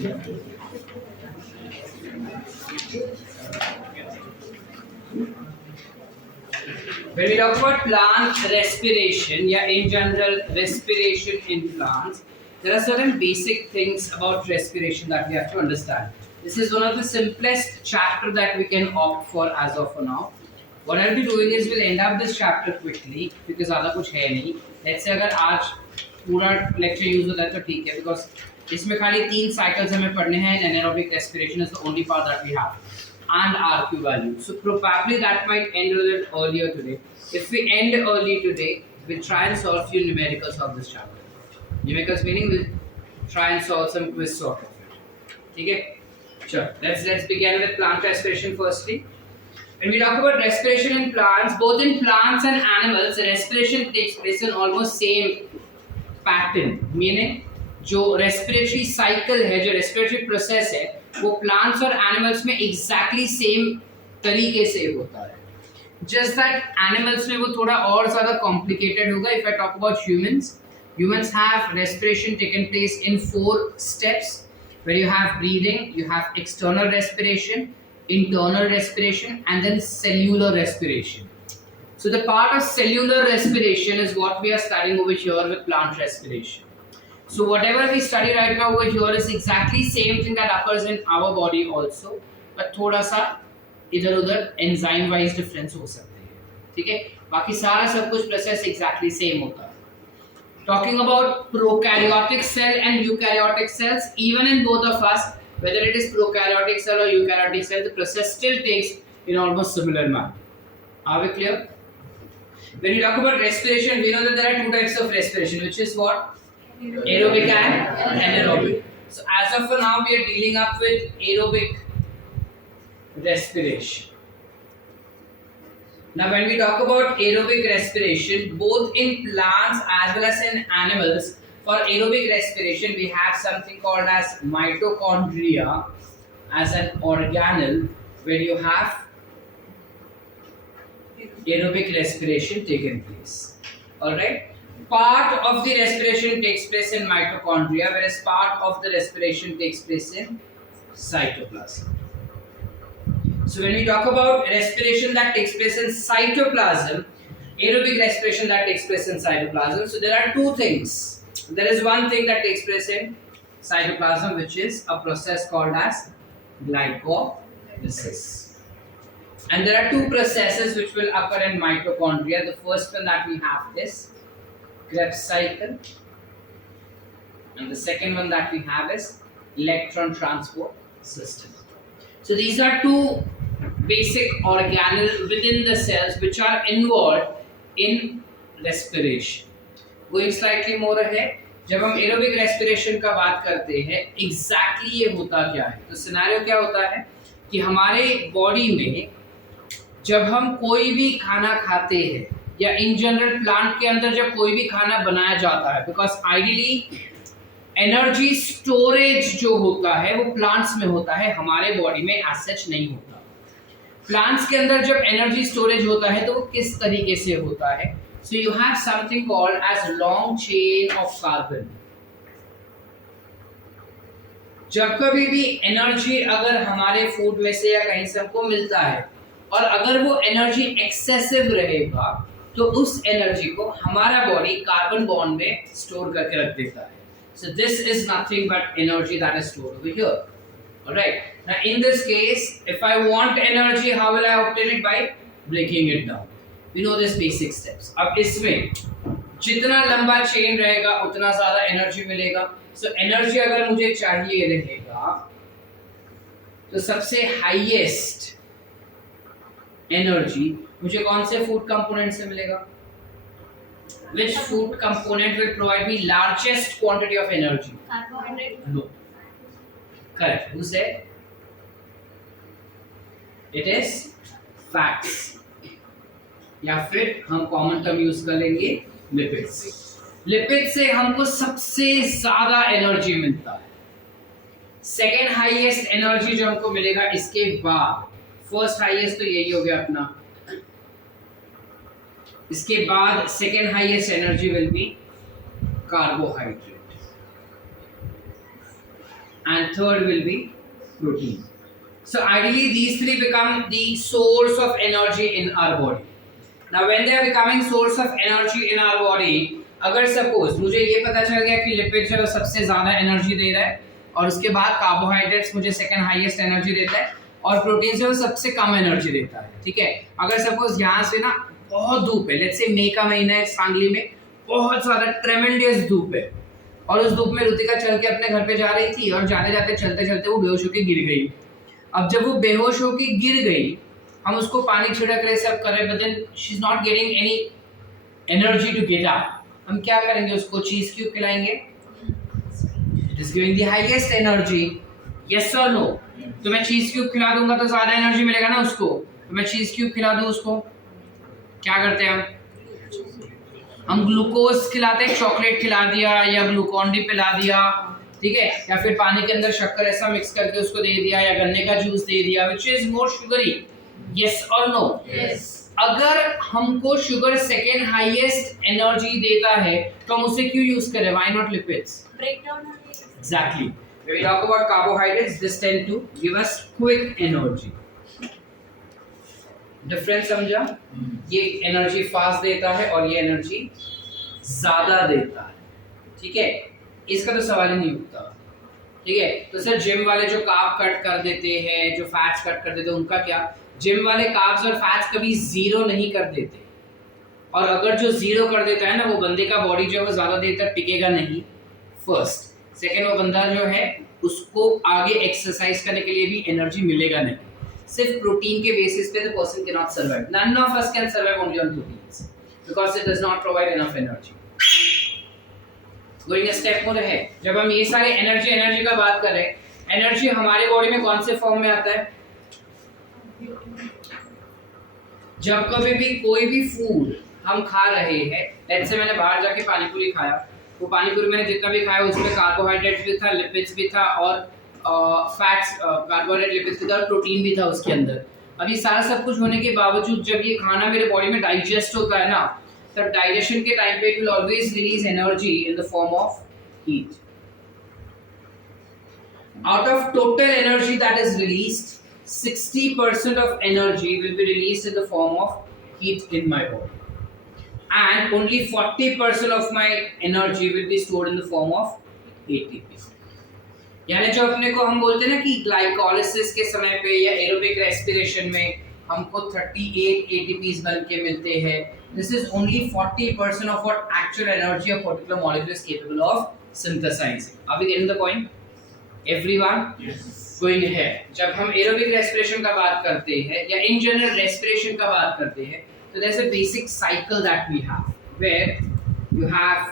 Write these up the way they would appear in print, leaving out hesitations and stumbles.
When we talk about plant respiration, yeah, in general respiration in plants, there are certain basic things about respiration that we have to understand. This is one of the simplest chapter that we can opt for as of now. What I'll be doing is we'll end up this chapter quickly because ज़्यादा कुछ है नहीं. Let's say अगर आज पूरा lecture use होता है तो ठीक है, because इसमें खाली 3 cycles हमें पढ़ने हैं and anaerobic respiration is the only part that we have. And RQ value. So probably that might end a little earlier today. If we end early today, we'll try and solve few numericals of this chapter. Numericals meaning we'll try and solve some quiz sort of it. Okay? Sure. Let's begin with plant respiration firstly. When we talk about respiration in plants, both in plants and animals, respiration takes place in almost same pattern. Meaning, जो respiratory cycle है, जो respiratory process है, वो plants और animals में exactly same तरीके से होता है. Just that animals में वो थोड़ा और ज़्यादा complicated होगा. If I talk about humans have respiration taken place in 4 steps. Where you have breathing, you have external respiration, internal respiration, and then cellular respiration. So the part of cellular respiration is what we are studying over here with plant respiration. So whatever we study right now over here is exactly same thing that occurs in our body also, but थोड़ा सा इधर-उधर enzyme wise difference हो सकते हैं, ठीक है? बाकी सारा सब कुछ process exactly same होता है. Talking about prokaryotic cell and eukaryotic cells, even in both of us, whether it is prokaryotic cell or eukaryotic cell, the process still takes in almost similar manner. Are we clear? When you talk about respiration, we know that there are 2 types of respiration, which is what? Aerobic and anaerobic. So as of now, we are dealing up with aerobic respiration. Now when we talk about aerobic respiration, both in plants as well as in animals, for aerobic respiration we have something called as mitochondria as an organelle where you have aerobic respiration taken place. Alright? Part of the respiration takes place in mitochondria, whereas part of the respiration takes place in cytoplasm. So when we talk about respiration that takes place in cytoplasm, aerobic respiration that takes place in cytoplasm, so there are 2 things. There is one thing that takes place in cytoplasm, which is a process called as glycolysis. And there are 2 processes which will occur in mitochondria. The first one that we have is Krebs cycle, and the second one that we have is electron transport system. So these are 2 basic organelles within the cells which are involved in respiration. Going slightly more ahead, जब हम aerobic respiration का बात करते हैं, exactly ये होता क्या है? तो scenario क्या होता है कि हमारे body में जब हम कोई भी खाना खाते हैं या in general plant के अंदर जब कोई भी खाना बनाया जाता है, because ideally एनर्जी स्टोरेज जो होता है वो प्लांट्स में होता है, हमारे बॉडी में एज सच नहीं होता. प्लांट्स के अंदर जब एनर्जी स्टोरेज होता है तो वो किस तरीके से होता है? So you have something called as long chain of carbon. जब कभी भी एनर्जी अगर हमारे फूड में से या कहीं से हमको मिलता है और अगर वो एनर्जी एक्सेसिव रहेगा तो उस एनर्जी को हमारा बॉडी कार्बन बॉन्ड में स्टोर करके रख देता है. So this is nothing but energy that is stored over here. Alright. Now in this case, if I want energy, how will I obtain it? By breaking it down. We know this basic steps. अब इसमें जितना लंबा chain रहेगा उतना ज़्यादा energy मिलेगा. So energy अगर मुझे चाहिए रहेगा तो सबसे हाईएस्ट एनर्जी मुझे कौन से फूड कंपोनेंट से मिलेगा? Which food component will provide me largest quantity of energy? Carbohydrate. No. Correct. Who said? It is fats. या फिर हम कॉमन टर्म यूज कर लेंगे लिपिड्स. लिपिड से हमको सबसे ज्यादा एनर्जी मिलता है. सेकेंड हाईएस्ट एनर्जी जो हमको मिलेगा इसके बाद, फर्स्ट हाईएस्ट तो यही हो गया अपना, इसके बाद second highest energy will be carbohydrate and third will be protein. So ideally these three become the source of energy in our body. Now when they are becoming source of energy in our body, अगर suppose मुझे ये पता चल गया कि lipid जो है सबसे ज्यादा एनर्जी दे रहा है और उसके बाद कार्बोहाइड्रेट्स मुझे सेकंड हाईएस्ट एनर्जी देता है और प्रोटीन जो है सबसे कम एनर्जी देता है, ठीक है। अगर सपोज यहाँ से ना बहुत धूप है, लेट्स से मई का महीना है, सांगली में बहुत ज्यादा ट्रेमेंडियस धूप है और उस धूप में ऋतिका चल के अपने घर पे जा रही थी और जाते जाते चलते चलते वो बेहोश होकर गिर गई। अब जब वो बेहोश होकर गिर गई, हम उसको पानी छिड़क रहे, सब कर रहे, but then she is not getting any energy to get up. हम क्या करेंगे, उसको चीज क्यूब खिलाएंगे, it is giving the highest energy, yes और नो। तो मैं चीज क्यूब खिला दूंगा तो ज्यादा एनर्जी मिलेगा ना उसको, तो मैं चीज क्यूब खिला दूं उसको, क्या करते हैं हम ग्लूकोज खिलाते हैं, चॉकलेट खिला दिया या ग्लूकॉन डी पिला दिया, ठीक है, या फिर पानी के अंदर शक्कर ऐसा मिक्स करके उसको दे दिया या गन्ने का जूस दे दिया, which is more sugary, yes और नो। अगर हमको शुगर सेकेंड हाईएस्ट एनर्जी देता है तो हम उसे क्यों यूज करें, why not lipids, breakdown exactly. When we talk about carbohydrates, this tend to give us quick energy. Difference समझा? ये एनर्जी फास्ट देता है और ये एनर्जी ज्यादा देता है, ठीक है। इसका तो सवाल ही नहीं उठता, ठीक है। तो सर जिम वाले जो कार्ब कट कर देते हैं, जो फैट्स कट कर देते हैं, उनका क्या? जिम वाले कार्ब्स और फैट्स कभी जीरो नहीं कर देते, और अगर जो जीरो कर देता है ना, वो बंदे का बॉडी जो है वो ज्यादा देर तक टिकेगा नहीं, फर्स्ट। सेकेंड, वो बंदा जो है उसको आगे एक्सरसाइज करने के लिए भी एनर्जी मिलेगा नहीं। सिर्फ प्रोटीन के बेसिस पे the person can not survive, none of us can survive only on proteins because it does not provide enough energy. Going a step more है, जब हम ये सारे एनर्जी का बात कर रहे हैं, एनर्जी हमारे बॉडी में कौन से फॉर्म में आता है? जब कभी भी कोई भी फूड हम खा रहे हैं, लेट्स से मैंने बाहर जाके पानी पूरी खाया, वो पानी पूरी मैंने जितना भी खाया उसमें कार्बोहाइड्रेट्स भी था, लिपिड्स भी था और फैट्स, कार्बोहाइड्रेट, लिपिड्स भी था और प्रोटीन भी था उसके अंदर। अब ये सारा सब कुछ होने के बावजूद जब ये खाना मेरे बॉडी में डाइजेस्ट होता है ना, तब डाइजेशन के टाइम पे it will always release energy in the form of heat. Out of total energy that is released, 60% of energy will be released in the form of heat in my body, and only 40% of my energy will be stored in the form of ATP. यानी जो अपने को हम बोलते हैं ना कि glycolysis के समय पे या एरोबिक रेस्पिरेशन में हमको 38 ATPs बन के मिलते हैं, this is only 40% of what actual energy a particular molecule is capable of synthesizing. Are we getting the point? Everyone? Yes. Going ahead. जब हम एरोबिक रेस्पिरेशन का बात करते हैं या इन जनरल रेस्पिरेशन का बात करते हैं, तो there's a basic cycle that we have where you have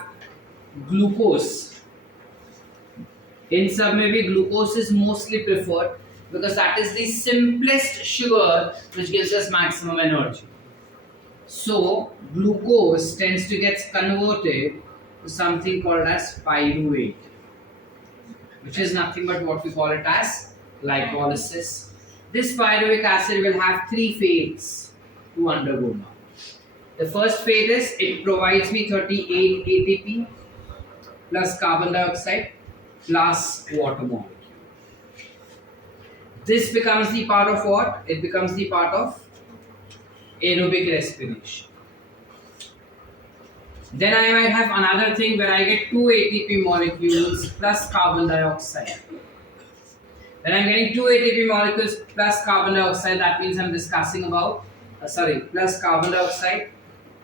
glucose. इन सब में भी glucose is mostly preferred because that is the simplest sugar which gives us maximum energy. So glucose tends to get converted to something called as pyruvate, which is nothing but what we call it as glycolysis. This pyruvic acid will have 3 fates to undergo now. The first fate is it provides me 38 ATP plus carbon dioxide plus water molecule. This becomes the part of what? It becomes the part of aerobic respiration. Then I might have another thing where I get 2 ATP molecules plus carbon dioxide. When I'm getting 2 ATP molecules plus carbon dioxide, that means I'm discussing about, plus carbon dioxide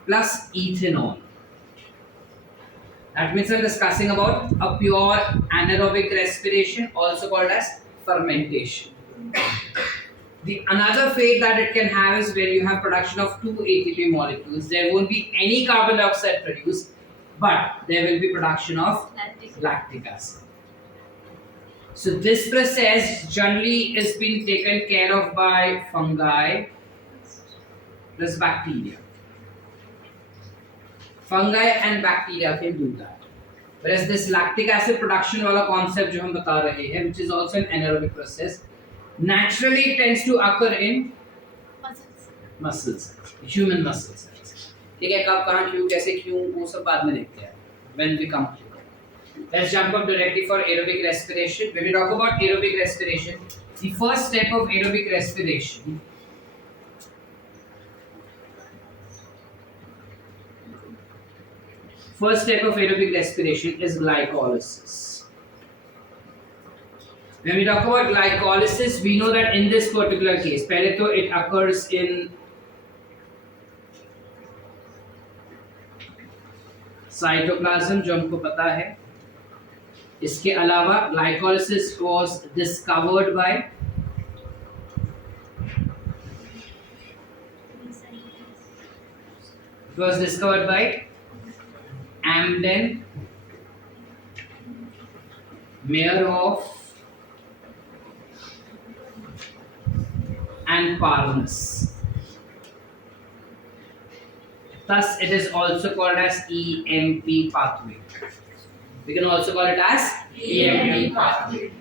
plus ethanol. That means I'm discussing about a pure anaerobic respiration, also called as fermentation. The another fate that it can have is where you have production of 2 ATP molecules. There won't be any carbon dioxide produced, but there will be production of lactic acid. So this process generally is being taken care of by fungi plus bacteria. Fungi and bacteria can do that. Whereas this lactic acid production वाला concept जो हम बता रहे हैं, which is also an anaerobic process, naturally tends to occur in muscles, human muscles. ठीक है, कब, कहाँ, क्यों, कैसे, क्यों, वो सब बाद में देखते हैं when we come to it. Let's jump up directly for aerobic respiration. When we talk about aerobic respiration, the first step of aerobic respiration is glycolysis. When we talk about glycolysis, we know that in this particular case, पहले तो it occurs in cytoplasm, जो हमको पता है. इसके अलावा glycolysis was discovered by Amden, Meyerhoff, and Parnas. Thus, it is also called as EMP pathway. We can also call it as EMP pathway.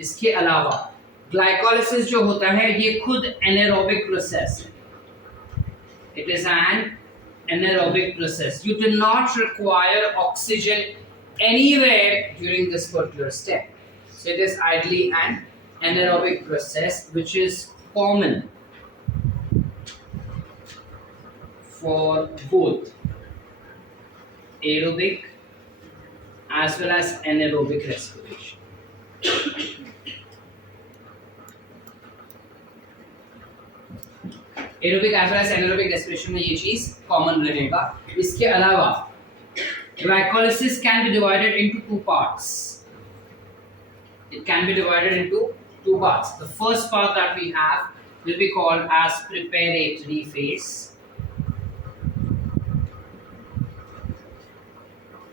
इसके अलावा glycolysis जो होता है ये खुद anaerobic process है. It is an anaerobic process. You do not require oxygen anywhere during this particular step. So it is ideally an anaerobic process which is common for both aerobic as well as anaerobic respiration. Aerobic as well as anaerobic respiration में ये चीज common रहेगा. इसके अलावा glycolysis can be divided into two parts. It can be divided into two parts. The first part that we have will be called as preparatory phase,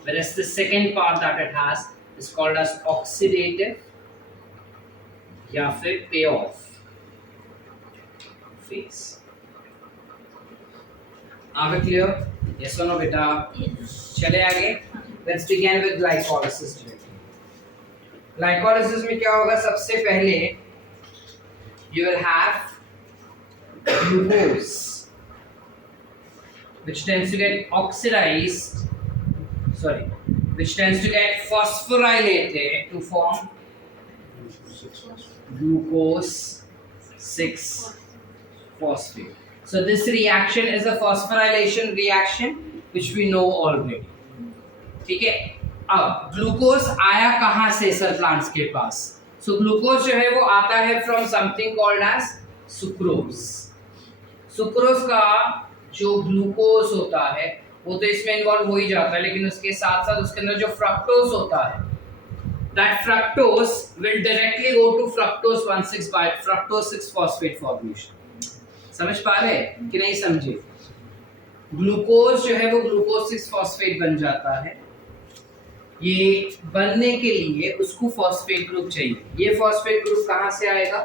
whereas the second part that it has is called as oxidative या फिर payoff phase. Are we clear? Yes or no, beta? Yes. चले आगे. Let's begin with glycolysis directly. Glycolysis में क्या होगा? सबसे पहले you will have glucose, which tends to get oxidized. Which tends to get phosphorylated to form glucose 6-phosphate. So this reaction is a phosphorylation reaction which we know already. ठीक है. अब glucose आया कहाँ से सर प्लांट्स के पास? So glucose जो है वो आता है from something called as sucrose. Sucrose का जो ग्लूकोज होता है वो तो इसमें इन्वॉल्व हो ही जाता है, लेकिन उसके साथ साथ उसके अंदर जो फ्रक्टोज होता है, that fructose will directly go to fructose 6-phosphate formation. समझ पा रहे कि नहीं समझे? ग्लूकोज जो है वो ग्लूकोज 6-phosphate बन जाता है. ये बनने के लिए उसको फॉस्फेट ग्रुप चाहिए. ये फॉस्फेट ग्रुप कहाँ से आएगा?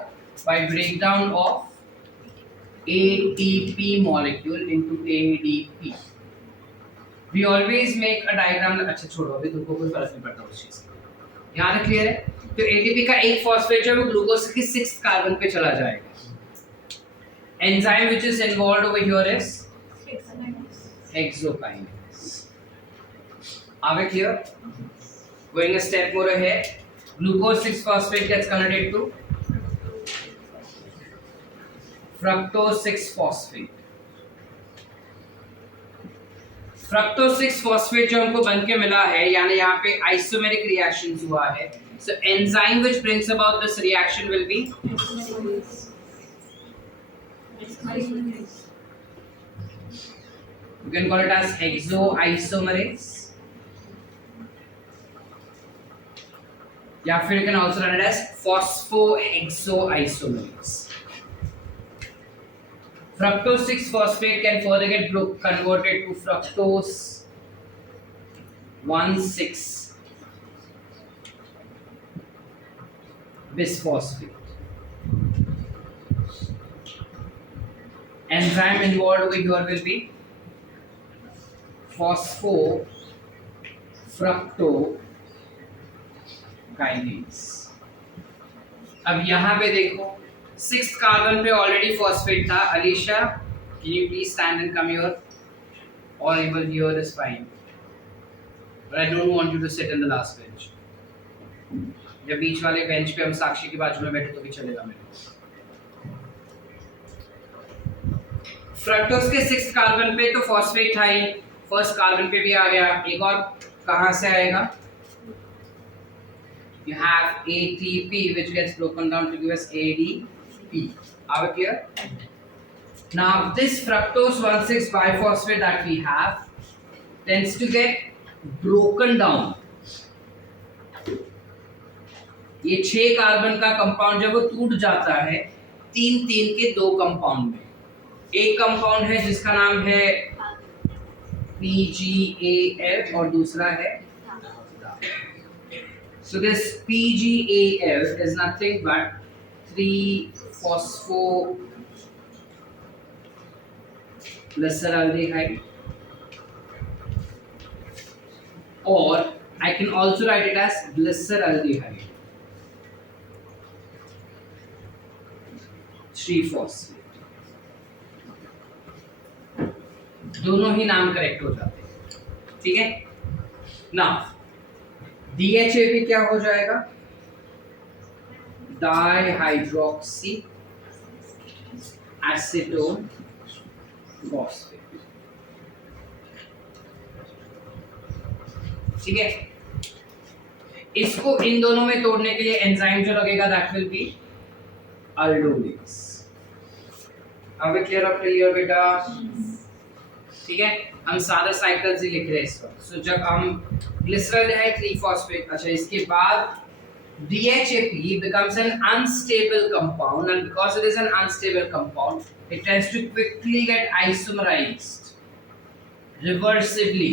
By breakdown of ATP molecule into ADP. We always make a diagram. अच्छा छोड़ो, अभी तुमको कोई फर्क नहीं पड़ता उस चीज का. यहाँ तक क्लियर है? तो ATP का एक फॉस्फेट जो है वो ग्लूकोज के 6th कार्बन पे चला जाएगा. Enzyme which is involved over here is hexokinase. Are we clear? Going a step more ahead, glucose 6-phosphate gets converted to fructose 6-phosphate. Fructose 6-phosphate जो हमको बन के मिला है, यानी यहाँ पे isomeric reactions हुआ है. So enzyme which brings about this reaction will be you can call it as hexoisomerase, या फिर you can also run it as phosphohexoisomerase. Fructose 6-phosphate can further get converted to fructose 1,6-bisphosphate. Enzyme involved over here will be phosphofructokinase. अब यहाँ पे देखो 6th carbon पे already phosphate था. Alisha, can you please stand and come here, और able here is fine. but I don't want you to sit in the last bench. जब बीच वाले bench पे हम साक्षी के बाजू में बैठे तो भी चलेगा मेरे को। फ्रक्टोज के 6th कार्बन पे तो फॉस्फेट था ही, फर्स्ट कार्बन पे भी आ गया। एक और कहां से आएगा? You have ATP which gets broken down to give us ADP. Are we clear? Now this fructose 1,6 biphosphate that we have tends to get broken down. ये 6 कार्बन का कंपाउंड जब वो टूट जाता है 3 के 2 कंपाउंड में, एक कंपाउंड है जिसका नाम है PgAl और दूसरा है, so this PgAl is nothing but 3-phosphoglyceraldehyde, or I can also write it as glyceraldehyde, 3-phosphate। दोनों ही नाम करेक्ट हो जाते हैं, ठीक है ना। DHAP क्या हो जाएगा? डाइहाइड्रोक्सी एसीटोन फॉस्फेट, ठीक है। इसको इन दोनों में तोड़ने के लिए एंजाइम जो लगेगा दैट विल बी अल्डोलेज। अब क्लियर अप क्लियर बेटा, ठीक है। हम सादा साइकिल्स ही लिख रहे हैं इस वक्त। सो जब हम ग्लिसरॉल्डेहाइड 3-phosphate, अच्छा इसके बाद DHAP becomes an unstable compound, and because it is an unstable compound it tends to quickly get isomerized reversibly,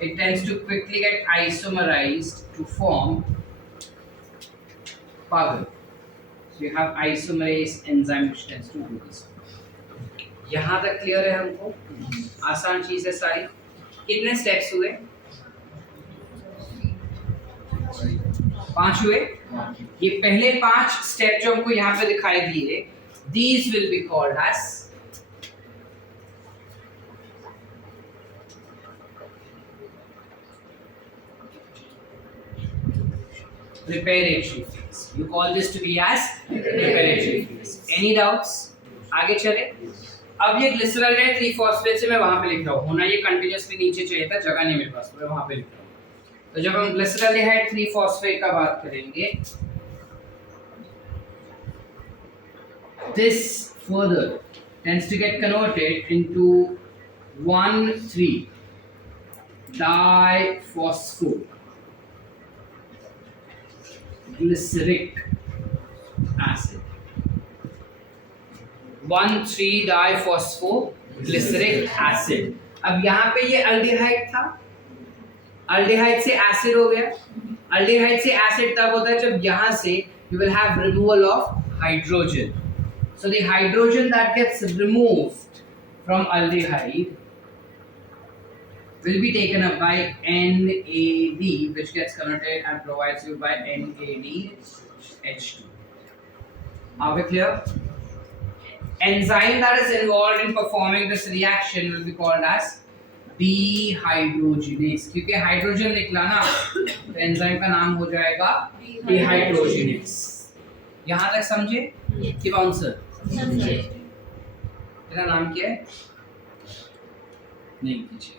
it tends to quickly get isomerized to form power. So you have isomerase enzyme which tends to do this. यहाँ तक clear है हमको? आसान चीज है सारी। कितने steps हुए? 5 हुए। ये पहले 5 स्टेप जो हमको यहाँ पे दिखाई दिए, these will be called as preparatory phase. You call this to be as preparatory phase. Any doubts? आगे चले। अब ये ग्लिसरॉल्डेहाइड 3-phosphate से मैं वहां पे लिख रहा हूँ, होना ये कंटिन्यूअसली नीचे चाहिए था, जगह नहीं मेरे पास, मैं वहां पे लिख रहा हूँ। तो जब हम ग्लिसरॉल्डेहाइड 3-phosphate का बात करेंगे, this further tends to get converted into 1,3-diphosphoglyceric acid, 1,3-diphosphoglyceric acid। अब यहाँ पे ये अल्डिहाइड था, अल्डिहाइड से एसिड हो गया। अल्डिहाइड से एसिड तब होता है जब यहाँ से you will have removal of hydrogen. So the hydrogen that gets removed from aldehyde will be taken up by NAD, which gets converted and provides you by NADH2. Are we clear? Enzyme that is involved in performing this reaction will be called as dehydrogenase, क्योंकि hydrogen निकला ना तो enzyme का नाम हो जाएगा dehydrogenase। यहाँ तक समझे कि बाउंसर? तेरा नाम क्या है? नहीं पीछे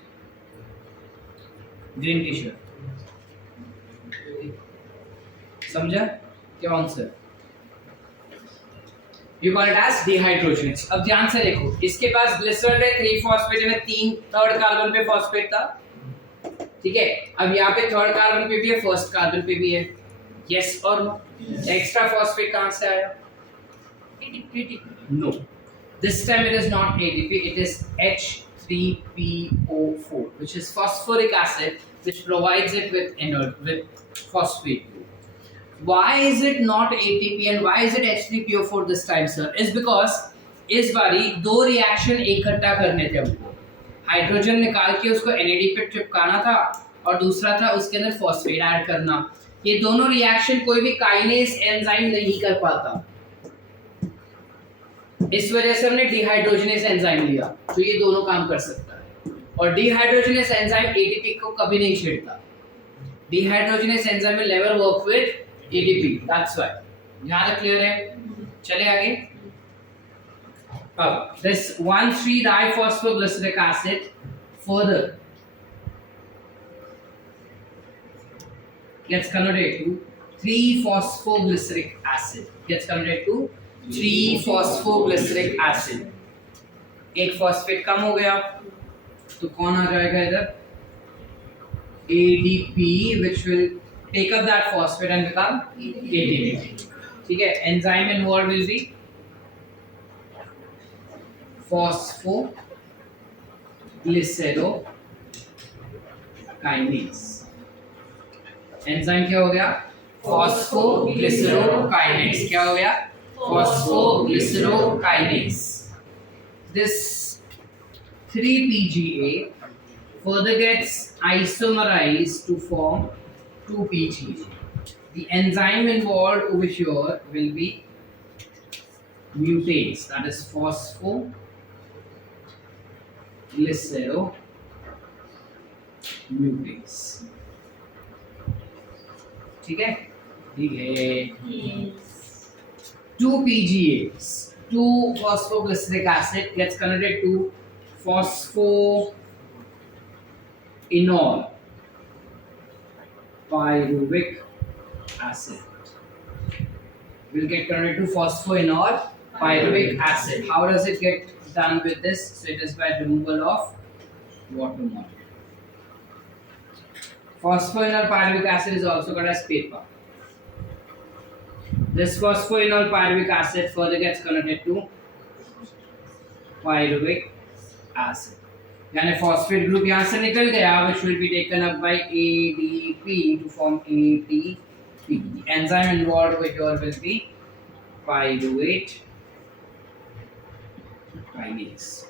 ग्रीन टी शर्ट, समझा क्या bouncer? You call it as dehydrogenase। अब ध्यान से देखो, इसके पास ग्लिसरॉल है 3-phosphate में 3 थर्ड कार्बन पे फॉस्फेट था, ठीक है। अब यहाँ पे थर्ड कार्बन पे भी है, फर्स्ट कार्बन पे भी है, यस और नो? एक्स्ट्रा फॉस्फेट कहाँ से आया? No, this time it is not ATP, it is H3PO4 which is phosphoric acid which provides it with phosphate। Why is it not ATP and why is it H3PO4 this time, sir? Is because इस बारी 2 reaction इकट्ठा करने थे हमको, hydrogen निकाल के उसको NAD पे चिपकाना था और दूसरा था उसके अंदर फॉस्फेट ऐड करना। ये दोनों रिएक्शन कोई भी काइनेज एंजाइम नहीं कर पाता, इस वजह से हमने डिहाइड्रोजनेस एंजाइम लिया, तो ये दोनों काम कर सकता है। और डिहाइड्रोजनेस एंजाइम ATP को कभी नहीं छेड़ता, Dehydrogenase enzyme will never work with ADP. That's why. यहाँ तक clear है? चले आगे. अब this 1,3-diphosphoglyceric acid further gets converted to 3-phosphoglyceric acid. Gets converted to 3-phosphoglyceric acid. एक फॉस्फेट कम हो गया तो कौन आ जाएगा इधर? ADP, which will take up that phosphate and become ADP. ठीक है, enzyme involved will be phosphoglycerokinase. Enzyme क्या हो गया? फॉस्फोग्लिसरोकाइनेज. क्या हो गया? फॉस्फोग्लिसरोकाइनेज. This 3-PGA further gets isomerized to form 2-PGA. The enzyme involved over here will be mutase, that is phosphoglyceromutase. ठीक है? ठीक है. 2-PGAs, 2-phosphoglyceric acid gets converted to phosphoenol pyruvic acid. Will get converted to phosphoenol pyruvic acid. How does it get done with this? So it is by removal of water molecule. Phosphoenol pyruvic acid is also called as paper. This phosphoenol pyruvic acid further gets converted to pyruvic acid. यानी phosphate group यहाँ से निकल गया, which will be taken up by ADP to form ATP. The enzyme involved over here will be pyruvate kinase.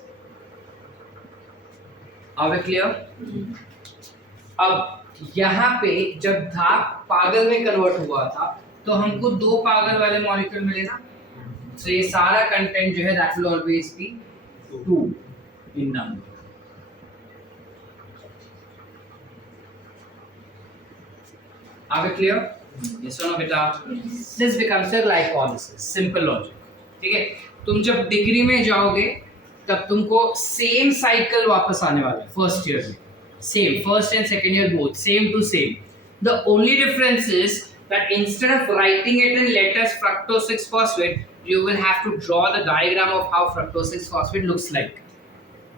Are we clear? अब यहाँ पे जब धाप पागल में कन्वर्ट हुआ था तो हमको 2 पागल वाले मॉलिक्यूल मिले ना, तो ये सारा कंटेंट जो है that will always be 2 in number. Are we clear? Yes or no बेटा? This becomes a glycolysis. Simple logic. ठीक है? तुम जब डिग्री में जाओगे तब तुमको सेम साइकिल वापस आने वाला है फर्स्ट ईयर में. Same, first and second year both, same to same. The only difference is that instead of writing it in letters fructose 6-phosphate, you will have to draw the diagram of how fructose 6-phosphate looks like.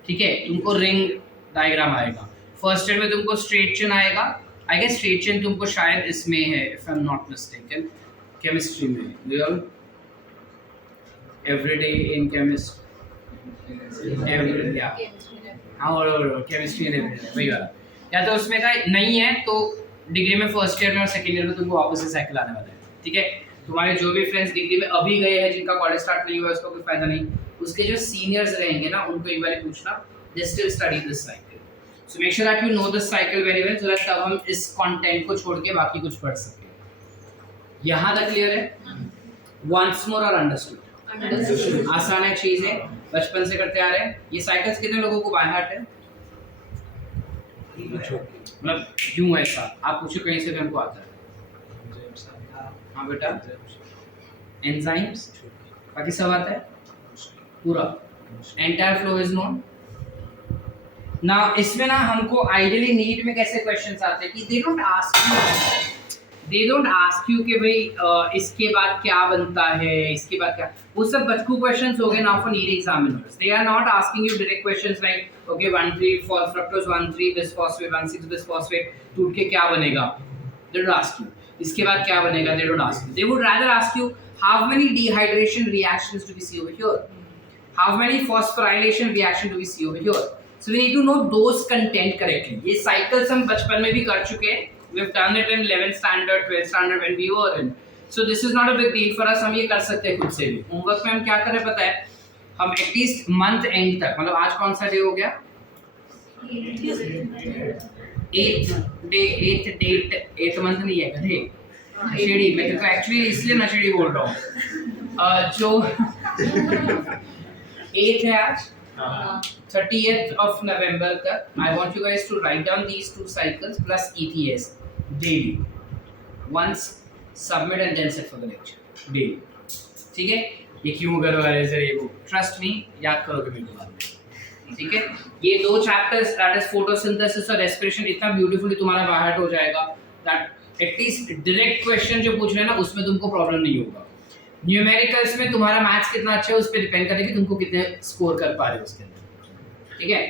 ठीक है? तुमको ring diagram आएगा. First year में तुमको straight chain आएगा. I guess straight chain तुमको शायद इसमें है, if I am not mistaken, chemistry में. Do you everyday in chemistry every या और केमिस्ट्री ने वही वाला, या तो उसमें का नहीं है तो डिग्री में फर्स्ट ईयर में और सेकंड ईयर में तुमको वापस से साइकिल आने वाला है. ठीक है? तुम्हारे जो भी फ्रेंड्स डिग्री में अभी गए हैं जिनका कॉलेज स्टार्ट नहीं हुआ उसका कोई फायदा नहीं, उसके जो सीनियर्स रहेंगे ना उनको एक बार पूछना, they still study this cycle. So make sure that you know this cycle very well so that तब हम इस कंटेंट को छोड़ के बाकी कुछ पढ़ सकें. यहाँ तक क्लियर है? वंस मोर और अंडरस्टूड? आसान है चीज है, बचपन से करते आ रहे हैं. ये साइकिल्स कितने लोगों को बाय हार्ट है? मतलब यूं ऐसा आप पूछो कहीं से भी हमको आता है. हाँ बेटा, एंजाइम्स बाकी सब आता है पूरा. एंटायर फ्लो इज नोन ना. इसमें ना हमको आइडियली नीट में कैसे क्वेश्चंस आते हैं कि दे डोंट आस्क यू कि भाई इसके बाद क्या बनता है, इसके बाद क्या, वो सब बचकू क्वेश्चंस हो गए now for NEET examiners. They are not asking you direct questions like okay 1,3 fructose 1,3 bisphosphate 1,6 bisphosphate टूट के क्या बनेगा. दे डोंट आस्क यू इसके बाद क्या बनेगा. They don't ask you. They would rather ask you how many dehydration reactions do we see over here, how many phosphorylation reaction do we see over here. So we need to know those content correctly. ये cycles हम बचपन में भी कर चुके हैं. We've done it in 11th standard, 12th standard when we were in. So this is not a big deal for us. हम ये कर सकते हैं खुद से भी. होमवर्क में हम क्या करें पता है? हम एटलीस्ट मंथ एंड तक, मतलब आज कौन सा डे हो गया? 8th मंथ नहीं है गधे. नशेड़ी, मैं तो एक्चुअली इसलिए नशेड़ी बोल रहा हूँ. जो 8th है आज, 30th of November तक. I want you guys to write down these 2 cycles plus ETS. daily. Once submit and then sit for the lecture daily. ठीक है? ये क्यों करो अरे सर ये वो, ट्रस्ट मी याद करोगे मेरे को बाद में. ठीक है? ये दो चैप्टर्स दैट इज फोटोसिंथेसिस और रेस्पिरेशन इतना ब्यूटीफुली तुम्हारा बाहर हो जाएगा दैट एटलीस्ट डायरेक्ट क्वेश्चन जो पूछ रहे हैं ना उसमें तुमको प्रॉब्लम नहीं होगा. न्यूमेरिकल्स में तुम्हारा मैथ्स कितना अच्छा है उस पर डिपेंड करेगा कि तुमको कितने स्कोर कर पा रहे हो उसके अंदर. ठीक है?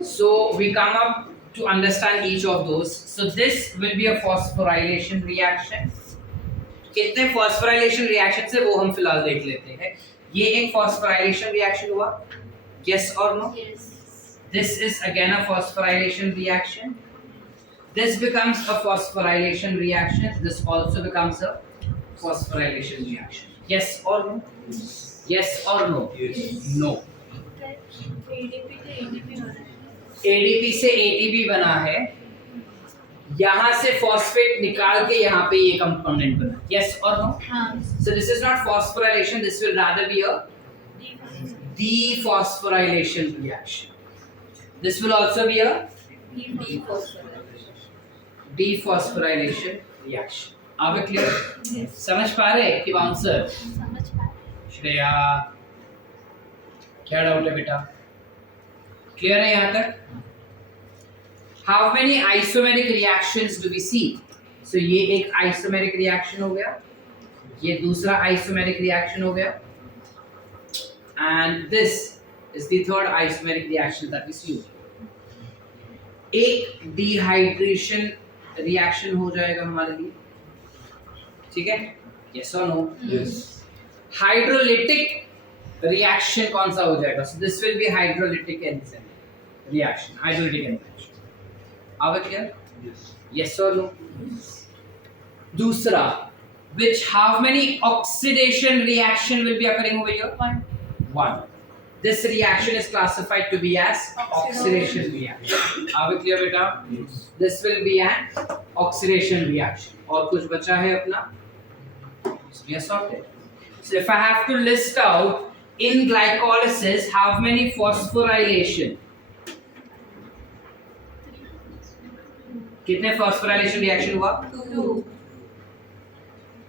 So we come up to understand each of those. So this will be a phosphorylation reaction. कितने phosphorylation reactions है वो हम फिलहाल देख लेते हैं. ये एक phosphorylation reaction हुआ. Yes or no? Yes. This is again a phosphorylation reaction. This becomes a phosphorylation reaction. This also becomes a phosphorylation reaction. Yes or no? Yes or no? Yes. No. ADP से ADP बना है. ADP से ATP बना है. यहाँ से phosphate निकाल के यहाँ पे ये कंपोनेंट बना. Yes or no? हाँ. So this is not phosphorylation. This will rather be a dephosphorylation reaction. This will also be a dephosphorylation reaction. Are we clear? Yes. समझ पा रहे कि बाउंसर समझ पा रहे. श्रेया क्या डाउट है बेटा? क्लियर है यहाँ तक? How many isomeric reactions do we see? So ये एक isomeric reaction हो गया, ये दूसरा isomeric reaction हो गया, and this is the third isomeric reaction that we see. एक dehydration reaction हो जाएगा हमारे लिए. ठीक है? Yes or no? Yes. Hydrolytic reaction कौन सा हो जाएगा? So this will be hydrolytic enzyme reaction. Hydrolytic enzyme. Are we clear? Yes. Yes or no? दूसरा, which how many oxidation reaction will be occurring over here? One. One. This reaction is classified to be as oxidation reaction. Are we clear बेटा? Yes. This will be an oxidation reaction. और कुछ बचा है अपना? We are sorted. So if I have to list out in glycolysis how many phosphorylation? कितने phosphorylation reaction हुआ? 2.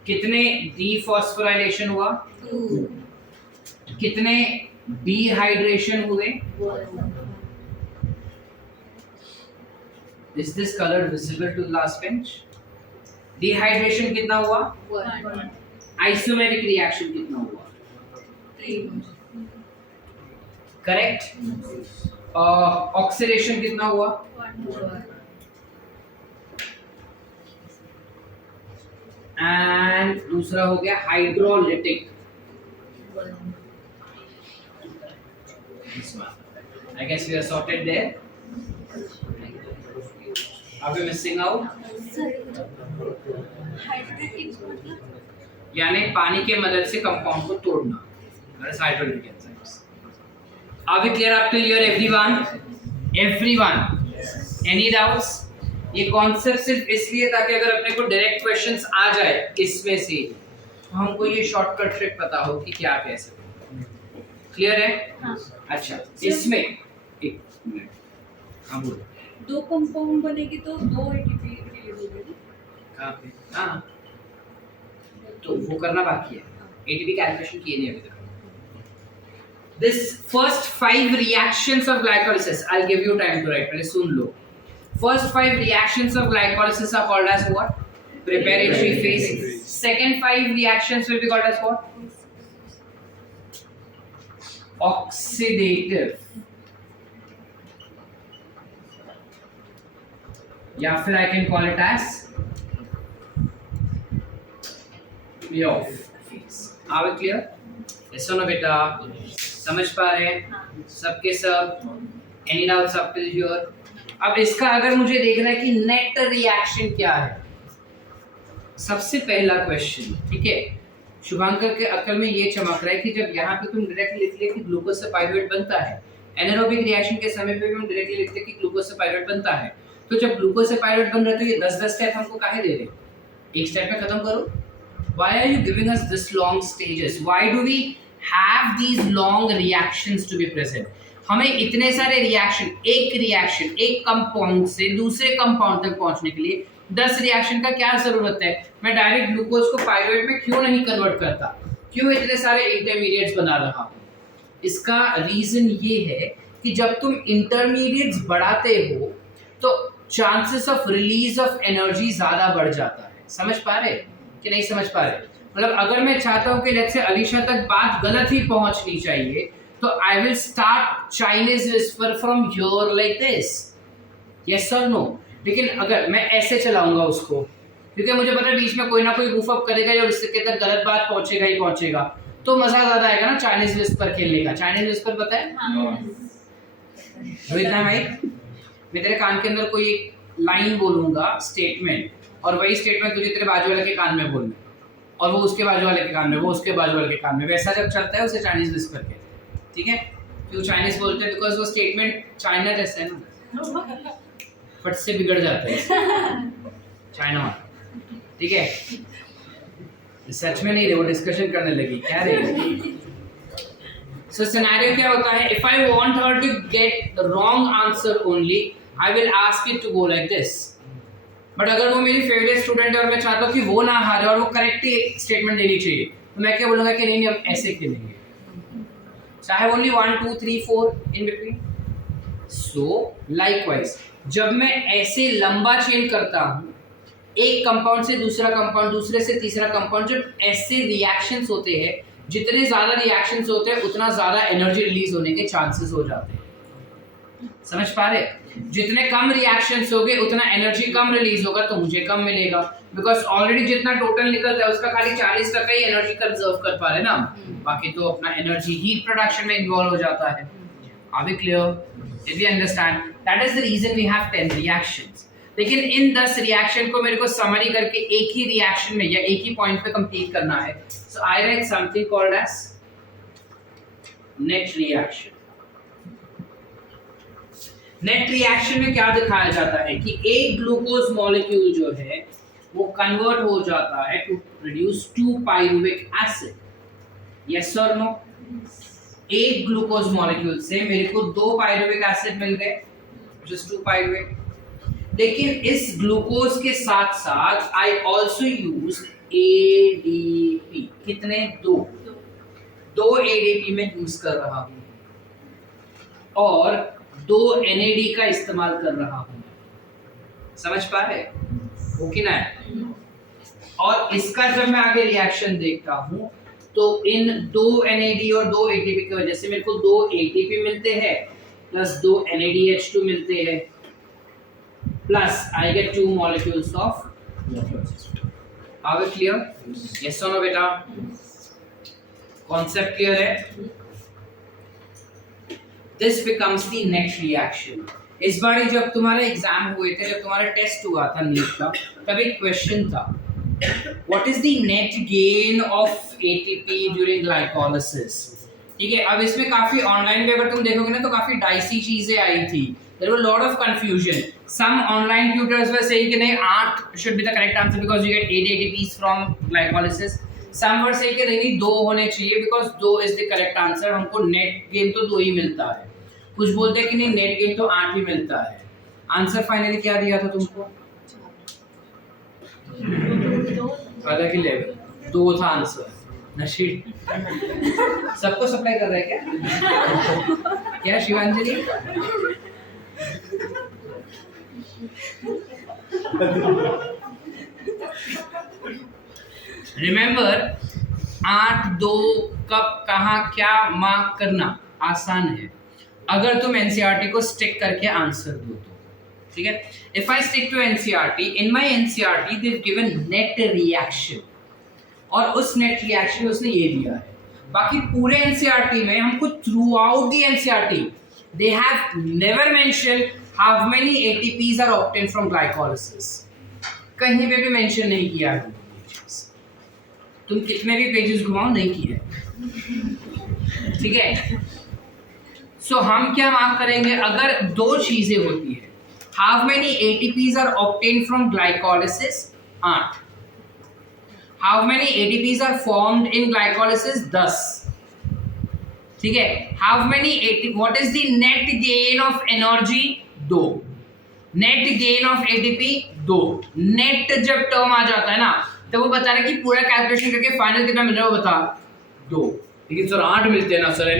कितने dephosphorylation हुआ? 2. कितने dehydration हुए? 1. Is this color visible to the last bench? Dehydration कितना हुआ? 1. Isomeric reaction कितना हुआ? 3. Correct? Oxidation कितना हुआ? 1. And दूसरा हो गया hydrolytic. 1. I guess we are sorted there. Are we missing out? Hydraulic मतलब यानी पानी के मदद से कंपाउंड को तोड़ना. That is hydrolytic enzymes. Are we clear up till here, everyone? Everyone? Any doubts? ये कॉन्सेप्ट सिर्फ इसलिए ताकि अगर अपने को डायरेक्ट क्वेश्चंस आ जाए इसमें से तो हमको ये शॉर्टकट ट्रिक पता हो कि क्या कैसे. क्लियर है? हाँ. अच्छा, इसमें एक मिनट. हाँ बोलो. 2 कंपाउंड बनेगी तो 2 एटीपी रिलीज होगी. कहाँ पे? हाँ, तो वो करना बाकी है. एटीपी कैलकुलेशन किए नहीं अभी तक. This first 5 reactions of glycolysis, I'll give you time to write. पहले सुन लो. First 5 reactions of glycolysis are called as what? Preparatory phase. Second 5 reactions will be called as what? Oxidative. या फिर I can call it as pure phase. Are we clear? Yes or no बेटा? समझ पा रहे हैं? सबके सब? Any doubts up till here? अब इसका अगर मुझे देखना है कि नेट रिएक्शन क्या है, सबसे पहला क्वेश्चन, ठीक है, शुभांकर के अकल में ये चमक रहा है कि जब यहाँ पे तुम डायरेक्टली लिख ले कि ग्लूकोज से पाइरुवेट बनता है, एनारोबिक रिएक्शन के समय पे भी हम डायरेक्टली लिखते हैं कि ग्लूकोज से पाइरुवेट बनता है, तो जब ग्लूकोज से पाइरुवेट बन रहा है तो ये 10-10 स्टेप हमको काहे दे रहे? एक स्टेप में खत्म करो. Why are you giving us this long stages? Why do we have these long reactions to be present? हमें इतने सारे रिएक्शन एक कंपाउंड से दूसरे कंपाउंड तक पहुंचने के लिए 10 रिएक्शन का क्या जरूरत है? मैं डायरेक्ट ग्लूकोज को पायरुवेट में क्यों नहीं कन्वर्ट करता? क्यों इतने सारे इंटरमीडिएट्स बना रहा हूं? इसका रीजन ये है कि जब तुम इंटरमीडिएट्स बढ़ाते हो तो chances of release of energy ज्यादा बढ़ जाता है। समझ पा रहे कि नहीं समझ पा रहे? मतलब अगर मैं चाहता हूं कि लेट्स से अलीशा तक बात गलत ही पहुंचनी चाहिए, तो I will start Chinese whisper from your like this, yes और नो। लेकिन अगर मैं ऐसे चलाऊंगा उसको, क्योंकि मुझे पता है बीच में कोई ना कोई रूफ अप करेगा और इसके तक गलत बात पहुंचेगा ही पहुंचेगा, तो मजा ज्यादा आएगा ना चाइनीज विस्पर खेलने का। चाइनीज विस्पर पता है? रोहित भाई, मैं तेरे कान के अंदर कोई एक लाइन बोलूंगा, स्टेटमेंट, और वही स्टेटमेंट तुझे तेरे बाजू वाले के कान में बोलना, और वो उसके बाजू वाले के कान में, वो उसके बाजू वाले के कान में। वैसा जब चलता है उसे चाइनीज विस्पर कहते हैं, ठीक है? क्यों चाइनीज बोलते हैं? बिकॉज वो स्टेटमेंट चाइना जैसा है ना, फट से बिगड़ जाता है चाइना, ठीक है? सच में नहीं रे, वो डिस्कशन करने लगी क्या रे? सो सिनेरियो क्या होता है? If I want her to get the wrong answer only, I will ask it to go like this. But अगर वो मेरी फेवरेट स्टूडेंट है और मैं चाहता हूँ कि वो ना हारे और वो करेक्ट ही स्टेटमेंट देनी चाहिए, तो मैं क्या बोलूंगा कि नहीं हम ऐसे खेलेंगे। So I have only 1 2 3 4 in between. So likewise, जब मैं ऐसे लंबा चेन करता हूँ, एक कंपाउंड से दूसरा कंपाउंड, दूसरे से तीसरा कंपाउंड, जब ऐसे रिएक्शंस होते हैं, जितने ज्यादा रिएक्शंस होते हैं उतना ज्यादा एनर्जी रिलीज होने के चांसेस हो जाते हैं। समझ पा रहे? जितने कम रिएक्शंस होंगे उतना एनर्जी कम रिलीज होगा, तो मुझे कम मिलेगा, बिकॉज ऑलरेडी जितना टोटल निकलता है उसका खाली 40% ही एनर्जी कंजर्व कर पा रहे ना, बाकी तो अपना एनर्जी हीट प्रोडक्शन में इन्वॉल्व हो जाता है। Are we clear? If you understand, that is the reason we have 10 reactions. लेकिन इन 10 रिएक्शन को मेरे को समरी करके एक ही रिएक्शन में या एक ही पॉइंट पे कंप्लीट करना है। So I write something called as net reaction. Net reaction में क्या दिखाया जाता है कि एक ग्लूकोज मॉलिक्यूल जो है वो कन्वर्ट हो जाता है to produce 2 pyruvic acid. Yes और नो? एक ग्लूकोज मॉलिक्यूल से मेरे को 2 पायरुविक एसिड मिल गए, जस्ट 2 पायरुविक। लेकिन इस ग्लूकोज के साथ साथ आई ऑल्सो यूज एडीपी। कितने? 2 एडीपी में यूज कर रहा हूं और 2 एनएडी का इस्तेमाल कर रहा हूं। समझ पा रहे हो कि ना? और इसका जब मैं आगे रिएक्शन देखता हूं तो इन 2 एनएडी और 2 एटीपी की वजह से मेरे को 2 एटीपी मिलते हैं प्लस 2 एनएडीएच2 मिलते हैं, plus I get 2 molecules of water. Are we clear? Yes और नो बेटा? कॉन्सेप्ट क्लियर है? This becomes the net reaction. इस बार जब तुम्हारे एग्जाम हुए थे, जब तुम्हारा टेस्ट हुआ था नीट का, तब एक क्वेश्चन था, What is the net gain of ATP during glycolysis? ठीक है, अब इसमें काफी ऑनलाइन में अगर तुम देखोगे ना तो काफी डाइसी चीजें आई थी। There were a lot of confusion. Some online tutors were saying कि नहीं 8 should be the correct answer because you get 8 ATPs from glycolysis. Some were saying कि नहीं 2 होने चाहिए because 2 is the correct answer. हमको net gain तो 2 ही मिलता है। कुछ बोलते हैं कि नहीं नेट गेन तो 8 ही मिलता है। आंसर फाइनली क्या दिया था तुमको? अलग ही लेवल 2 था आंसर। नशीब सबको सप्लाई कर रहा है क्या? क्या शिवांजलि? रिमेंबर 8 2 कब कहाँ क्या मार्क करना आसान है अगर तुम एनसीईआरटी को स्टिक करके आंसर दो तो, ठीक है? If I stick to NCERT, in my NCERT they have given net reaction और उस नेट रिएक्शन में उसने ये दिया है। बाकी पूरे एनसीईआरटी में हमको throughout the NCERT they have never mention how many ATPs are obtained from glycolysis. कहीं पे भी मेंशन नहीं किया है। तुम कितने भी पेजेस घुमाओ नहीं किया, ठीक है? सो हम क्या मार्क करेंगे अगर 2 चीजें होती है, how many ATPs are obtained from glycolysis 8, how many ATPs are formed in glycolysis 10, ठीक है, how many ATP, what is the net gain of energy? 2। Net gain of ATP 2। Net जब टर्म आ जाता है ना तो वो बता रहा है कि पूरा कैलकुलेशन करके फाइनल कितना मिल रहा है वो बता 2। लेकिन सर 8 मिलते हैं ना sir.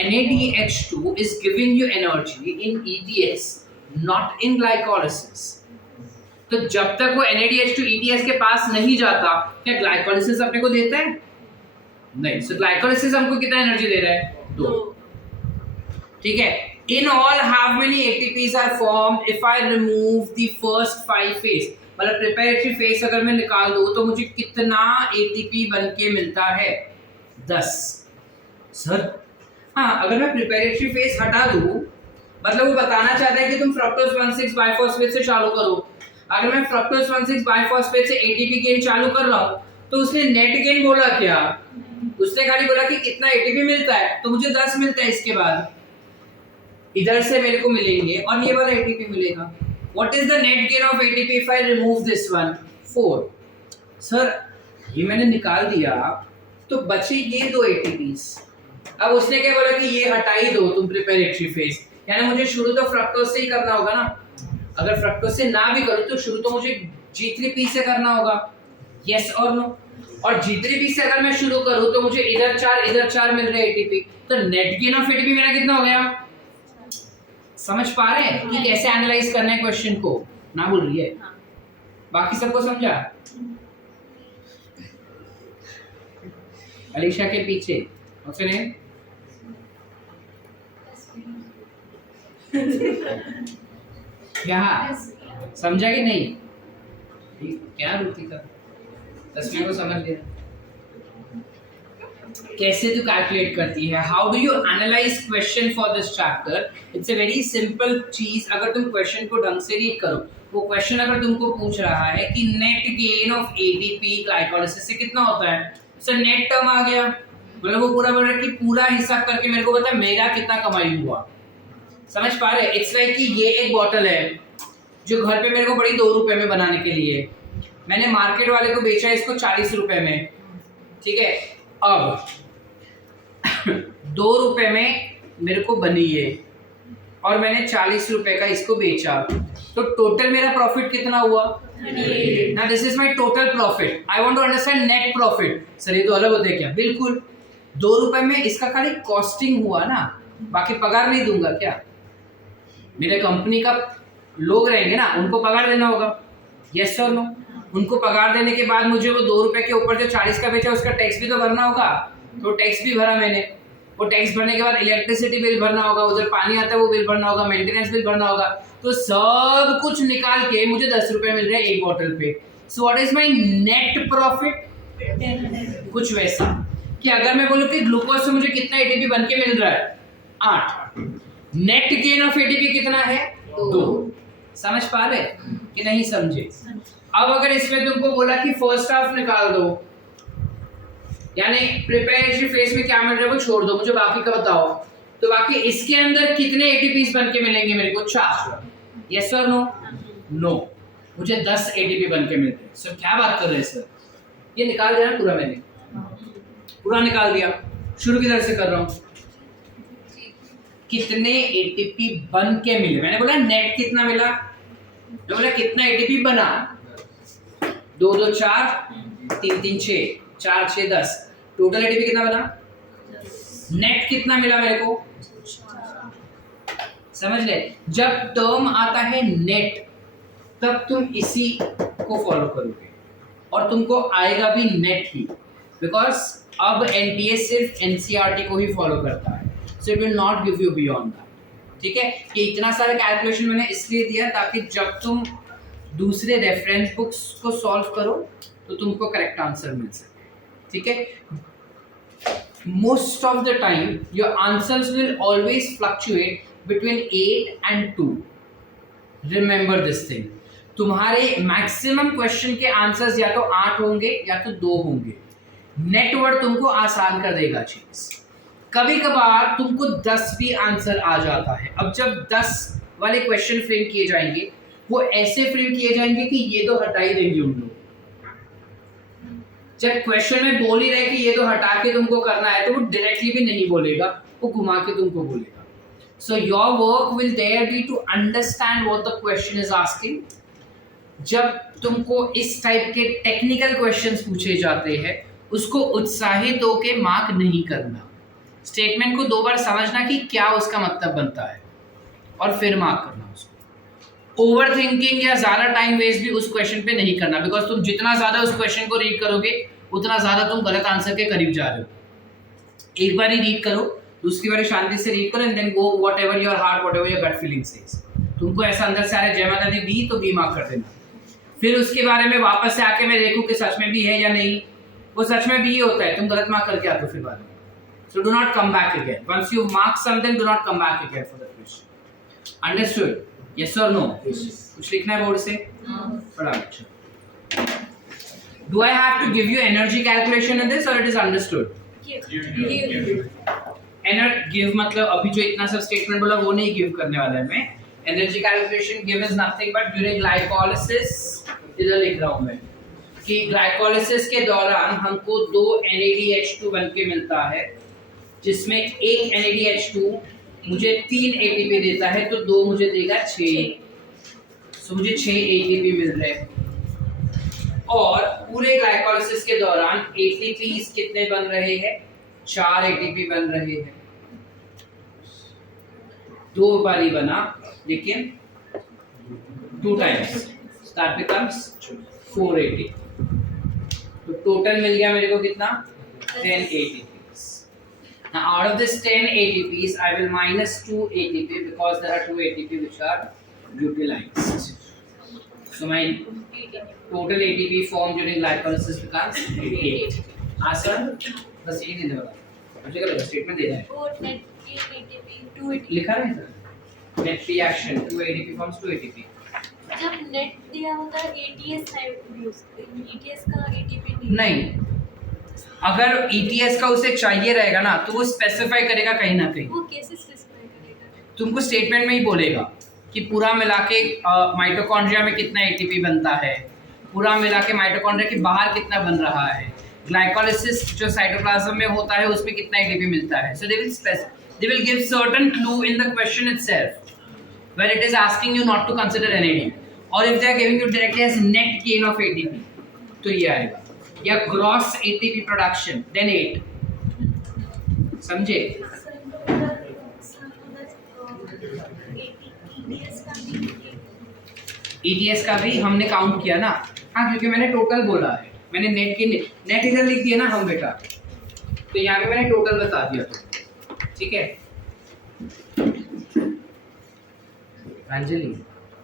NADH2 is giving you energy in ETS, not in glycolysis. तो जब तक वो NADH2 ETS के पास नहीं जाता, क्या ग्लाइकोलिसिस अपने को देता है? नहीं। सो ग्लाइकोलिसिस हमको कितना एनर्जी दे रहा है? 2। ठीक है, in all how many ATPs are formed if I remove the first 5 phase? मतलब प्रिपरेटरी फेज अगर मैं निकाल दूं तो मुझे कितना ATP बन के मिलता है? 10। सर हाँ, अगर मैं प्रिपरेटरी फेज हटा दूं मतलब वो बताना चाहता है कि तुम फ्रक्टोज 1,6 बाइफॉस्फेट से चालू करो। अगर मैं फ्रक्टोज 1,6 बाइफॉस्फेट से ATP गेन चालू कर रहा हूं तो उसने नेट गेन बोला क्या? उसने खाली बोला कि कितना ATP मिलता है, तो मुझे 10 मिलता है। इसके बाद इधर से मेरे को मिलेंगे और ये वाला ATP मिलेगा। What is the net gain of ATP if I remove this one? 4। Sir ये मैंने निकाल दिया तो बचे ये 2 ATPs। अब उसने क्या बोला कि ये हटा ही दो तुम प्रिपरेटरी फेज, यानी मुझे शुरू तो फ्रक्टोज से ही करना होगा ना। अगर फ्रक्टोज से ना भी करूं तो शुरू तो मुझे G3P से करना होगा। यस और नो? और G3P से अगर मैं शुरू करूं तो मुझे इधर 4 मिल रहे ATP, तो नेट गेन ऑफ ATP मेरा कितना हो गया? समझ पा रहे हैं कि कैसे एनालाइज करना है क्वेश्चन को? ना बोल रही है? बाकी सबको समझा? अलीशा के पीछे ऑप्शन है क्या? समझा कि नहीं? क्या रुचिका 10 को समझ लिया? कैसे तू कैलकुलेट करती है? How do you analyse question for this chapter? It's a very simple चीज। अगर तुम क्वेश्चन को ढंग से रीड करो, वो क्वेश्चन अगर तुमको पूछ रहा है कि net gain of ATP glycolysis से कितना होता है, सर नेट टर्म आ गया, मतलब वो पूरा बोल रहा है कि पूरा हिसाब करके मेरे को बता मेरा कितना कमाई हुआ। समझ पा रहे? इट्स लाइक कि ये एक बॉटल है जो घर पे मेरे को पड़ी 2 रुपए में बनाने के लिए, मैंने मार्केट वाले को बेचा इसको 40 रुपए में। ठीक है, अब 2 रुपए में मेरे को बनी है और मैंने 40 रुपए का इसको बेचा, तो टोटल मेरा प्रॉफिट कितना हुआ? ना this is my total profit. I want to understand net profit. Sir ये तो अलग होता है क्या? बिल्कुल। 2 रुपए में इसका खाली कॉस्टिंग हुआ ना, बाकी पगार नहीं दूंगा क्या? मेरे कंपनी का लोग रहेंगे ना, उनको पगार देना होगा। यस और नो? उनको पगार देने के बाद मुझे वो 2 रुपए के ऊपर जो 40 का बेचा उसका टैक्स भी तो भरना होगा, तो टैक्स भी भरा मैंने। वो टैक्स भरने के बाद इलेक्ट्रिसिटी बिल भरना होगा, उधर पानी आता है वो बिल भरना होगा, मेंटेनेंस बिल भरना होगा, तो सब कुछ निकाल के मुझे 10 रुपए मिल रहे हैं एक बोतल पे। So what is my net profit? कुछ वैसा कि अगर मैं बोलूं कि ग्लूकोज से मुझे कितना एटीपी बन के मिल रहा है? 8। नेट गेन ऑफ एटीपी कितना है? 2। समझ पा रहे कि नहीं समझे? अब अगर इसमें तुमको बोला कि फर्स्ट हाफ निकाल दो, यानी प्रिपरेटरी फेज में क्या मिल रहा है वो छोड़ दो, मुझे बाकी का बताओ, तो बाकी इसके अंदर कितने एटीपीस बन के मिलेंगे मेरे को? 4। यस और नो? नो, मुझे 10 एटीपी बन के मिलते हैं। सर क्या बात कर रहे हैं सर? ये निकाल दिया ना पूरा, मैंने पूरा निकाल दिया। शुरू किधर से कर रहा हूँ? कितने एटीपी बन के मिले? मैंने बोला नेट कितना मिला, मैं बोला कितना एटीपी बना? 2 2 4, 3 3 6, 4 6 10, टोटल एटीपी कितना बना? नेट कितना मिला मेरे को? समझ ले? जब टर्म आता है नेट तब तुम इसी को फॉलो करोगे और तुमको आएगा भी नेट ही, बिकॉज अब एनपीएस सिर्फ एनसीईआरटी को ही फॉलो करता है, so it will not give you beyond that. ठीक है, कि इतना सारा कैलकुलेशन मैंने इसलिए दिया ताकि जब तुम दूसरे रेफरेंस बुक्स को सॉल्व करो तो तुमको करेक्ट आंसर मिल सके। ठीक है, most of the time your answers will always fluctuate between 8 and 2। Remember this thing. तुम्हारे मैक्सिमम क्वेश्चन के आंसर्स या तो 8 होंगे या तो 2 होंगे। नेटवर्क तुमको आसान कर देगा चीज। कभी कभार तुमको 10 भी आंसर आ जाता है। अब जब 10 वाले क्वेश्चन फ्रेम किए जाएंगे वो ऐसे फ्रेम किए जाएंगे कि ये तो हटा ही देंगे उन लोग। जब क्वेश्चन में बोल ही रहे कि ये तो हटा के तुमको करना है, तो वो डायरेक्टली भी नहीं बोलेगा, वो घुमा के तुमको बोलेगा. So your work will there be to understand what the question is asking. जब तुमको इस टाइप के टेक्निकल क्वेश्चंस पूछे जाते हैं, उसको उत्साहित होके मार्क नहीं करना. स्टेटमेंट को 2 बार समझना कि क्या उसका मतलब बनता है, और फिर मार्क करना उसको. ओवर थिंकिंग या ज़्यादा टाइम वेस्ट भी उस क्वेश्चन पे नहीं करना, बिकॉज तुम जितना ज़्यादा उस क्वेश्चन को रीड करोगे उतना ज़्यादा तुम गलत आंसर के करीब जा रहे हो. एक बार ही रीड करो, दूसरी बार शांति से रीड करो, and then go whatever your heart, whatever your gut feeling says. तुमको ऐसा अंदर से आ रहा है जय माता दी बी, तो बी मार्क कर देना. फिर उसके बारे में वापस से आके मैं देखूं कि सच में भी है या नहीं. वो सच में भी होता है, तुम गलत मार्क करके आते हो फिर बाद में. So do not come back again. Once you mark something, do not come back again for the question. Understood? Yes or no? कुछ लिखना है बोर्ड से? बड़ा अच्छा. Do I have to give you energy calculation in this, or it is understood? Give मतलब अभी जो इतना सब स्टेटमेंट बोला वो नहीं गिव करने वाला है मैं. Energy calculation give is nothing but during glycolysis, इधर लिख रहा हूँ मैं कि ग्लाइकोलिसिस के दौरान हमको 2 NADH2 बन के मिलता है, जिसमें एक NADH2 मुझे 3 ATP देता है, तो 2 मुझे देगा 6. सो मुझे 6 ATP मिल रहे हैं. और पूरे ग्लाइकोलिसिस के दौरान ATPs कितने बन रहे हैं? 4 ATP बन रहे हैं. 2 बार ही बना, लेकिन 2 times, that becomes 4 ATP. तो टोटल मिल गया मेरे को कितना? 10 ATPs. Now out of this 10 ATPs, I will minus 2 ATP because there are 2 ATP which are utilized. So my total ATP formed during glycolysis becomes 8. आसान, बस ये देने वाला. मुझे क्या लगा स्टेटमेंट दे रहा है. और नेट ATP 2 ATP लिखा है इधर. Net reaction 2 ATP forms 2 ATP. जब नेट दिया होता है ATS टाइप यूज ETS का ATP नहीं, अगर ETS का उसे चाहिए रहेगा ना, तो वो स्पेसिफाई करेगा कहीं ना कहीं. वो कैसे स्पेसिफाई करेगा? तुमको स्टेटमेंट में ही बोलेगा कि पूरा मिला के माइटोकॉन्ड्रिया में कितना ATP बनता है, पूरा मिला के माइटोकॉन्ड्रिया के बाहर कितना बन रहा है, ग्लाइकोलिसिस जो साइटोप्लाज्म में होता है उसमें कितना ATP मिलता है. सो they will give certain clue in the question itself where it is asking you not to consider NAD, or if they are giving you directly as net gain of ATP, तो ये आएगा, या gross ATP production then 8. समझे? ETS का भी हमने count किया ना. हाँ, क्योंकि मैंने टोटल बोला है, मैंने नेट इधर लिख दिया ना हम बेटा, तो यहाँ पे मैंने टोटल बता दिया. ठीक है अंजलि,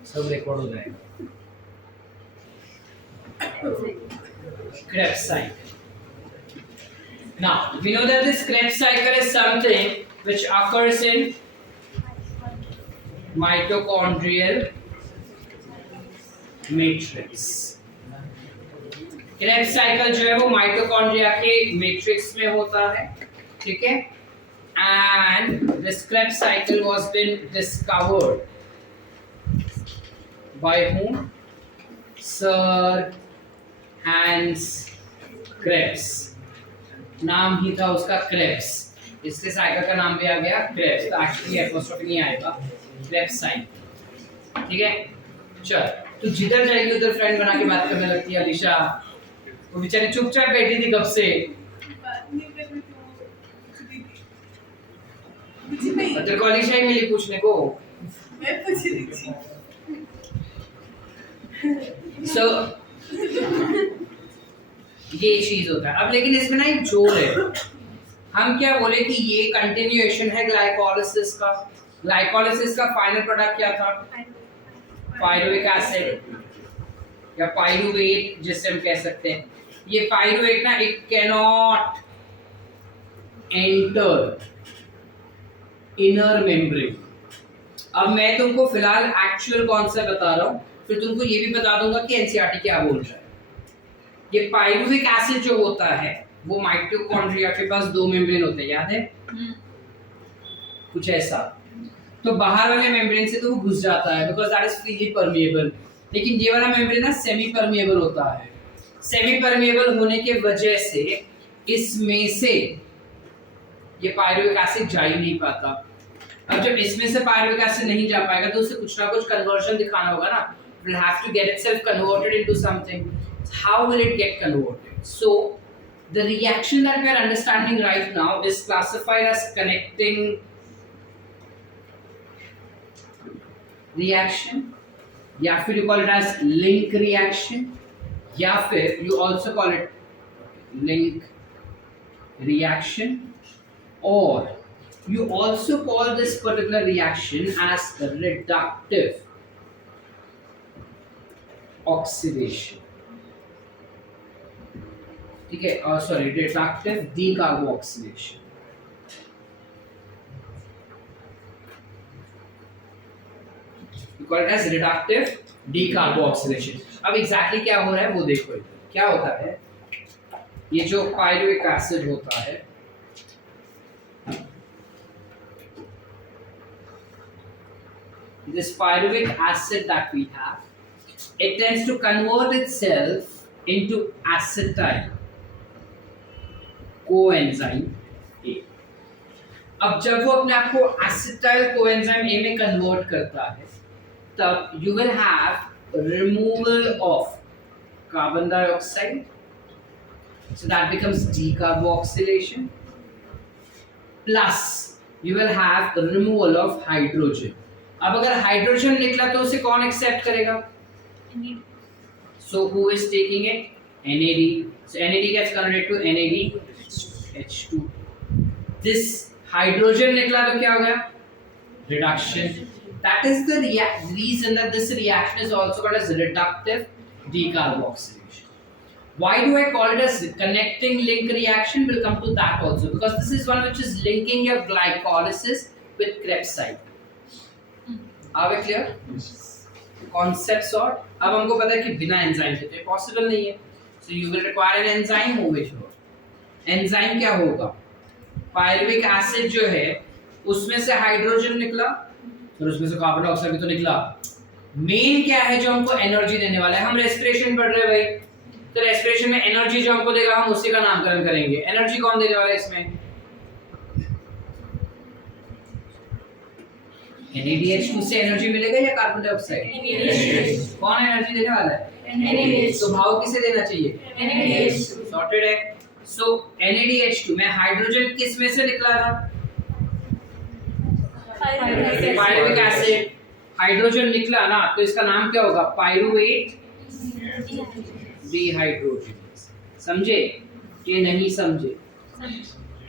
सब रिकॉर्ड हो जाएगा. Krebs cycle. Now we know that this Krebs cycle is something which occurs in mitochondrial matrix. Krebs cycle जो है वो माइटोकॉन्ड्रिया के मैट्रिक्स में होता है. ठीक है. And this Krebs cycle was been discovered by whom? Sir Hans Krebs. नाम ही था उसका Krebs, इसलिए साइकिल का नाम भी आ गया Krebs. तो एक्चुअली एपोस्ट्रोफी नहीं आएगा, Krebs साइकिल. ठीक है. चल, तू जिधर जाएगी उधर फ्रेंड बना के बात करने लगती है. अलीशा वो बेचारी चुपचाप बैठी थी कब से. तेरे को अलीशा ही मिली पूछने को. मैं पूछ रही थी. So ये चीज होता है. अब लेकिन इसमें ना एक जोड़ है. हम क्या बोले कि ये कंटिन्यूएशन है ग्लाइकोलिसिस का. ग्लाइकोलिसिस का फाइनल प्रोडक्ट क्या था? पायरुविक एसिड या पायरुवेट जिसे हम कह सकते हैं. ये पायरुवेट ना it cannot enter inner membrane. अब मैं तुमको फिलहाल एक्चुअल कॉन्सेप्ट बता रहा हूँ, फिर तुमको ये भी बता दूंगा कि एनसीईआरटी क्या बोल रहा है. ये पायरुविक एसिड जो होता है वो माइटोकॉन्ड्रिया के पास 2 मेम्ब्रेन होते हैं, याद है? कुछ ऐसा. तो बाहर वाले मेम्ब्रेन से तो वो घुस जाता है because that is freely permeable. लेकिन ये वाला मेम्ब्रेन ना सेमी परमिएबल होता है. सेमी परमेबल होने के वजह से इसमें से ये पायरुविक एसिड जा ही नहीं पाता। अब जब इसमें से पायरुविक एसिड नहीं जा पाएगा तो उसे कुछ ना कुछ कन्वर्जन दिखाना होगा ना, it will have to get itself converted into something. How will it get converted? So the reaction that we are understanding right now is classified as connecting reaction, या फिर you call it as link reaction, या फिर you also call it link reaction, or you also call this particular reaction as reductive oxidation. ठीक है, sorry, reductive decarboxylation. You call it as reductive decarboxylation. अब exactly क्या हो रहा है वो देखो इधर. क्या होता है, ये जो पायरुविक एसिड होता है, this pyruvic acid that we have, it tends to convert itself into acetyl coenzyme A. अब जब वो अपने आप को acetyl coenzyme A में convert करता है, तब you will have removal of carbon dioxide, so that becomes decarboxylation, plus you will have the removal of hydrogen. अब अगर हाइड्रोजन निकला तो उसे कौन एक्सेप्ट करेगा? So who is taking it? NAD. So NAD gets converted to NADH2. This hydrogen निकला तो क्या हो गया? Reduction. That is the reason that this reaction is also called as reductive decarboxylation. Why do I call it as connecting link reaction? We'll come to that also, because this is one which is linking your glycolysis with Krebs. Are we clear? Concepts और अब हमको पता है कि बिना enzyme के तो possible नहीं है, so you will require an enzyme over here. Enzyme क्या होगा? पायरुविक एसिड जो है उसमें से हाइड्रोजन निकला, फिर उसमें से कार्बन डाइऑक्साइड भी तो निकला. मेन क्या है जो हमको एनर्जी देने वाला है? हम रेस्पिरेशन पढ़ रहे हैं भाई, तो रेस्पिरेशन में एनर्जी जो हमको देगा हम उसी का नामकरण करेंगे. एनर्जी कौन देने वाला है इसमें? NADH2 से एनर्जी मिलेगा या कार्बन डाइऑक्साइड? कौन एनर्जी देने वाला है? तो भाव किसे देना चाहिए? सॉर्टेड है. सो NADH2 में हाइड्रोजन किस में से निकला था? Pyruvic acid. हाइड्रोजन निकला ना, तो इसका नाम क्या होगा? Pyruvate dehydrogenase. समझे कि नहीं समझे?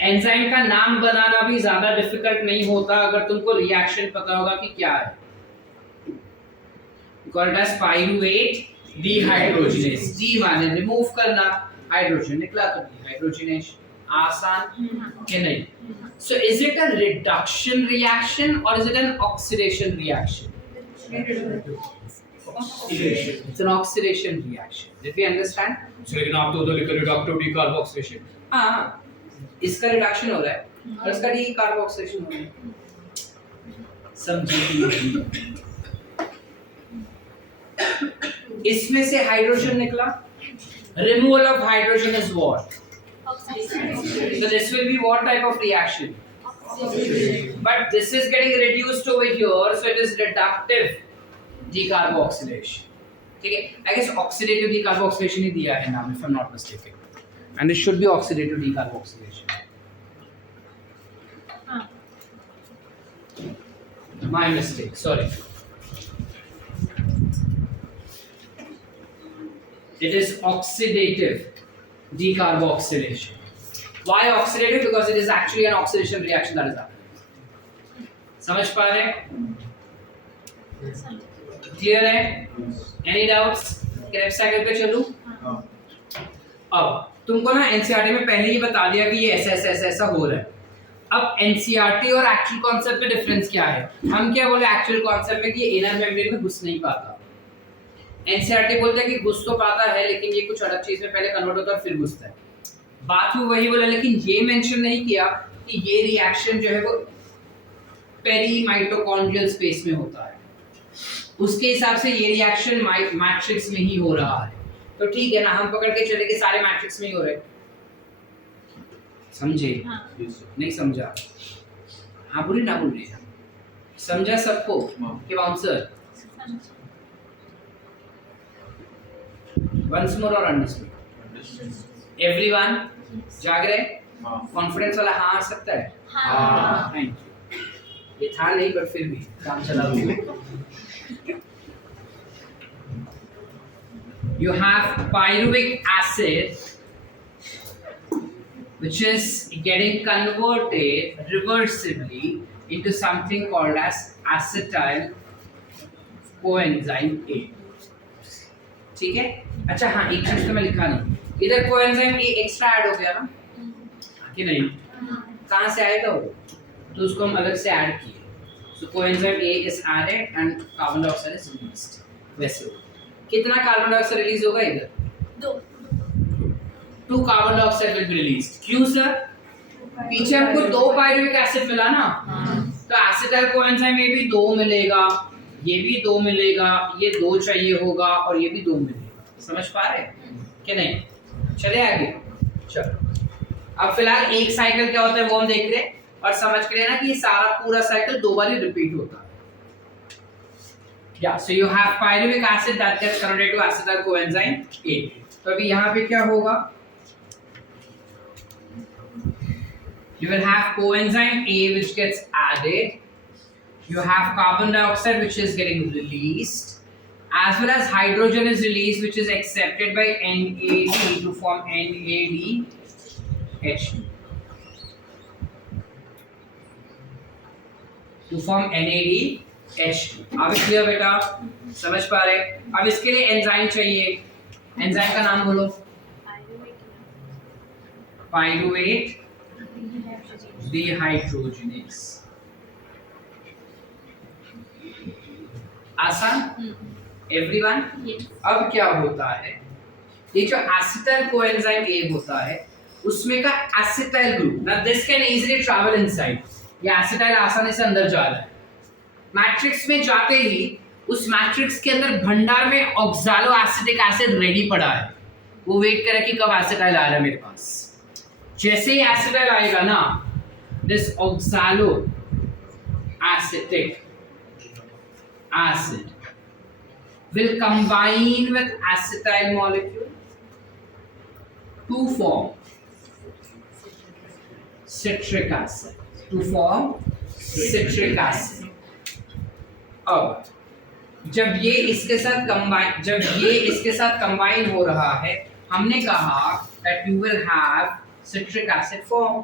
एंजाइम का नाम बनाना भी ज्यादा डिफिकल्ट नहीं होता अगर तुमको रिएक्शन पता होगा कि क्या है. Called as pyruvate dehydrogenase. D माने रिमूव करना, हाइड्रोजन निकला तो डिहाइड्रोजनेज. आसान कि नहीं? So is it a reduction reaction और is it an oxidation reaction? It's an oxidation reaction. Did we understand? So लेकिन आप तो लिख रहे हो reductive decarboxylation. हाँ, इसका रिडक्शन हो रहा है और इसका डीकार्बोक्सिलेशन हो रहा है. समझिए. इसमें से हाइड्रोजन निकला. Removal of hydrogen is what? So this will be what type of reaction? But this is getting reduced over here, so it is reductive decarboxylation. ठीक है? I guess oxidative decarboxylation ही दिया है नाम, if I'm not mistaken. And it should be oxidative decarboxylation. My mistake, sorry. It is oxidative decarboxylation. Why oxidative? Because it is actually an oxidation reaction that is happening. समझ पा रहे हैं? Clear है? Any doubts? Krebs cycle पे चलूं? अब तुमको ना एनसीईआरटी में पहले ही बता दिया कि ये ऐसा हो रहा है. अब एनसीईआरटी और एक्चुअल कॉन्सेप्ट में डिफरेंस क्या है? हम क्या बोले एक्चुअल कॉन्सेप्ट में कि ये इनर मेम्ब्रेन में घुस नहीं पाता. एनसीईआरटी बोलते हैं कि घुस तो पाता है लेकिन ये कुछ अलग चीज में पहले कन्वर्ट होता है और फिर घुसता है. बात भी वही बोला, लेकिन ये मेंशन नहीं किया कि ये रिएक्शन जो है वो पेरी माइटोकॉन्ड्रियल स्पेस में होता है. उसके हिसाब से ये रिएक्शन मैट्रिक्स में ही हो रहा है. तो ठीक है ना, हम पकड़ के चले कि सारे मैट्रिक्स में ही हो रहे। समझे? हाँ। नहीं समझा? हाँ बोली ना बोली? समझा सबको कि बाउंसर? वंस मोर और अंडरस्टूड एवरीवन? जाग रहे? कॉन्फिडेंस वाला हाँ आ सकता है? हाँ। Thank you. ये था नहीं बट फिर भी काम चला रहा। You have pyruvic acid which is getting converted reversibly into something called as acetyl coenzyme A. ठीक है? अच्छा हाँ, एक चीज तो मैं लिखा नहीं, इधर कोएंजाइम A एक्स्ट्रा ऐड हो गया ना कि नहीं? कहाँ से आएगा वो? तो उसको हम अलग से ऐड किए। So coenzyme A is added and carbon dioxide is released. वैसे हो कितना कार्बन डाइऑक्साइड रिलीज होगा इधर? 2 carbon dioxide will be released. क्यों सर? पीछे हमको 2 पायरुविक एसिड मिला ना, तो एसिटाइल कोएंजाइम में भी 2 मिलेगा, ये भी 2 मिलेगा, ये 2 चाहिए होगा और ये भी 2 मिलेगा। समझ पा रहे कि नहीं? चले आगे। चलो अब फिलहाल एक साइकिल क्या होता है वो हम देख रहे हैं और समझ के लेना कि ये सारा पूरा साइकिल 2 बार ही रिपीट होता है। Yeah, so you have pyruvic acid that gets converted to acetyl coenzyme A. तो अभी यहाँ पे क्या होगा? You will have coenzyme A which gets added. You have carbon dioxide which is getting released, as well as hydrogen is released which is accepted by NAD to form NADH2. To form NADH2. अब clear बेटा? समझ पा रहे? अब इसके लिए enzyme चाहिए। Enzyme का नाम बोलो। Pyruvate dehydrogenase. आसान? एवरीवन? अब क्या होता है, ये जो एसिटाइल कोएंजाइम A होता है उसमें का एसिटाइल ग्रुप ना, this can easily travel inside. ये एसिटाइल आसानी से अंदर जा रहा है। मैट्रिक्स में जाते ही उस मैट्रिक्स के अंदर भंडार में ऑक्सालो एसिटिक एसिड रेडी पड़ा है, वो वेट करे कि कब एसिटाइल आ रहा है मेरे पास। जैसे ही एसिटाइल आएगा ना, this oxalo acetic acid will combine with acetyl molecule to form citric acid. To form citric acid. अब जब ये इसके साथ कंबाइन हो रहा है, हमने कहा that you will have citric acid form.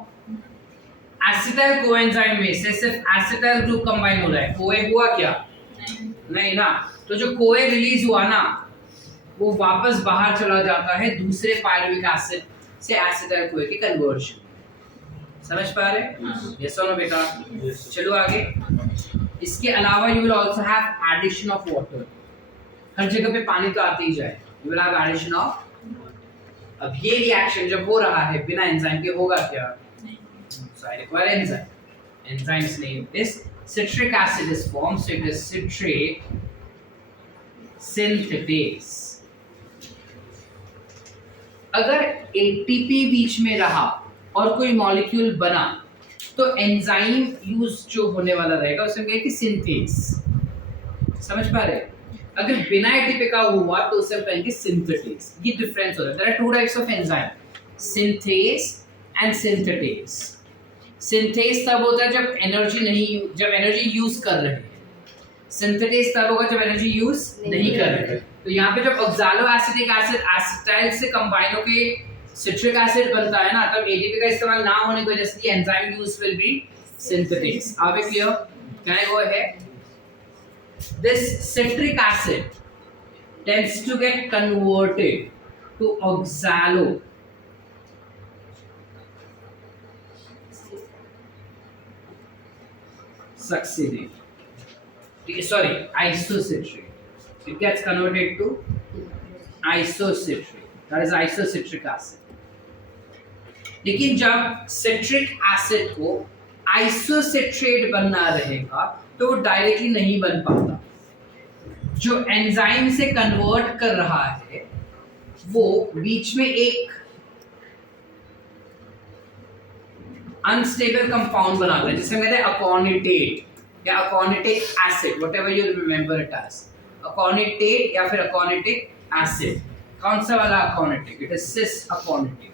Acetyl coenzyme में से सिर्फ एसिटाइल ग्रुप कंबाइन हो रहा है, कोए हुआ क्या? नहीं ना। तो जो कोए रिलीज हुआ ना, वो वापस बाहर चला जाता है दूसरे पायरुविक एसिड से एसिटाइल कोए के कन्वर्जन। समझ पा रहे? यस और नो बेटा? चलो आगे। इसके अलावा you will also have addition of water. हर जगह पे पानी तो आते ही जाए, you will have addition of. अब ये रिएक्शन जब हो रहा है बिना एंजाइम के होगा क्या? So I require enzyme. Enzyme's name is citric acid is formed, so it is citrate synthetase. अगर ATP बीच में रहा और कोई मॉलिक्यूल बना तो एंजाइम यूज जो होने वाला रहेगा उसे हम कहेंगे सिंथेस। समझ पा रहे? अगर बिना ATP का हुआ तो उसे हम कहेंगे सिंथेटेस। ये डिफरेंस हो रहा है। There are 2 types of enzyme, synthase and synthetase. Synthase तब होता है जब एनर्जी यूज कर रहे हैं। सिंथेटेस तब होगा जब एनर्जी यूज नहीं कर रहे हैं। तो यहाँ पे जब ऑक्सालो एसिटिक एसिड एसिटाइल से कंबाइन होके सिट्रिक एसिड बनता है ना, तब एटीपी का इस्तेमाल ना होने की वजह से enzyme use will be synthetase. आप एक clear? Can I go ahead? This citric acid tends to get converted to oxalo succinate. Sorry, isocitrate. It gets converted to isocitrate. That is isocitric acid. लेकिन जब citric acid को isocitrate बनना रहेगा तो वो directly नहीं बन पाता। जो एंजाइम से कन्वर्ट कर रहा है वो बीच में एक अनस्टेबल कंपाउंड बनाता है जिसे कहते हैं अकॉर्निटेट या aconitic acid, whatever you remember it as, aconitate या फिर अकॉर्निटिक एसिड। कौन सा वाला अकॉर्निटिक? इट इज सिस अकॉर्निटिक,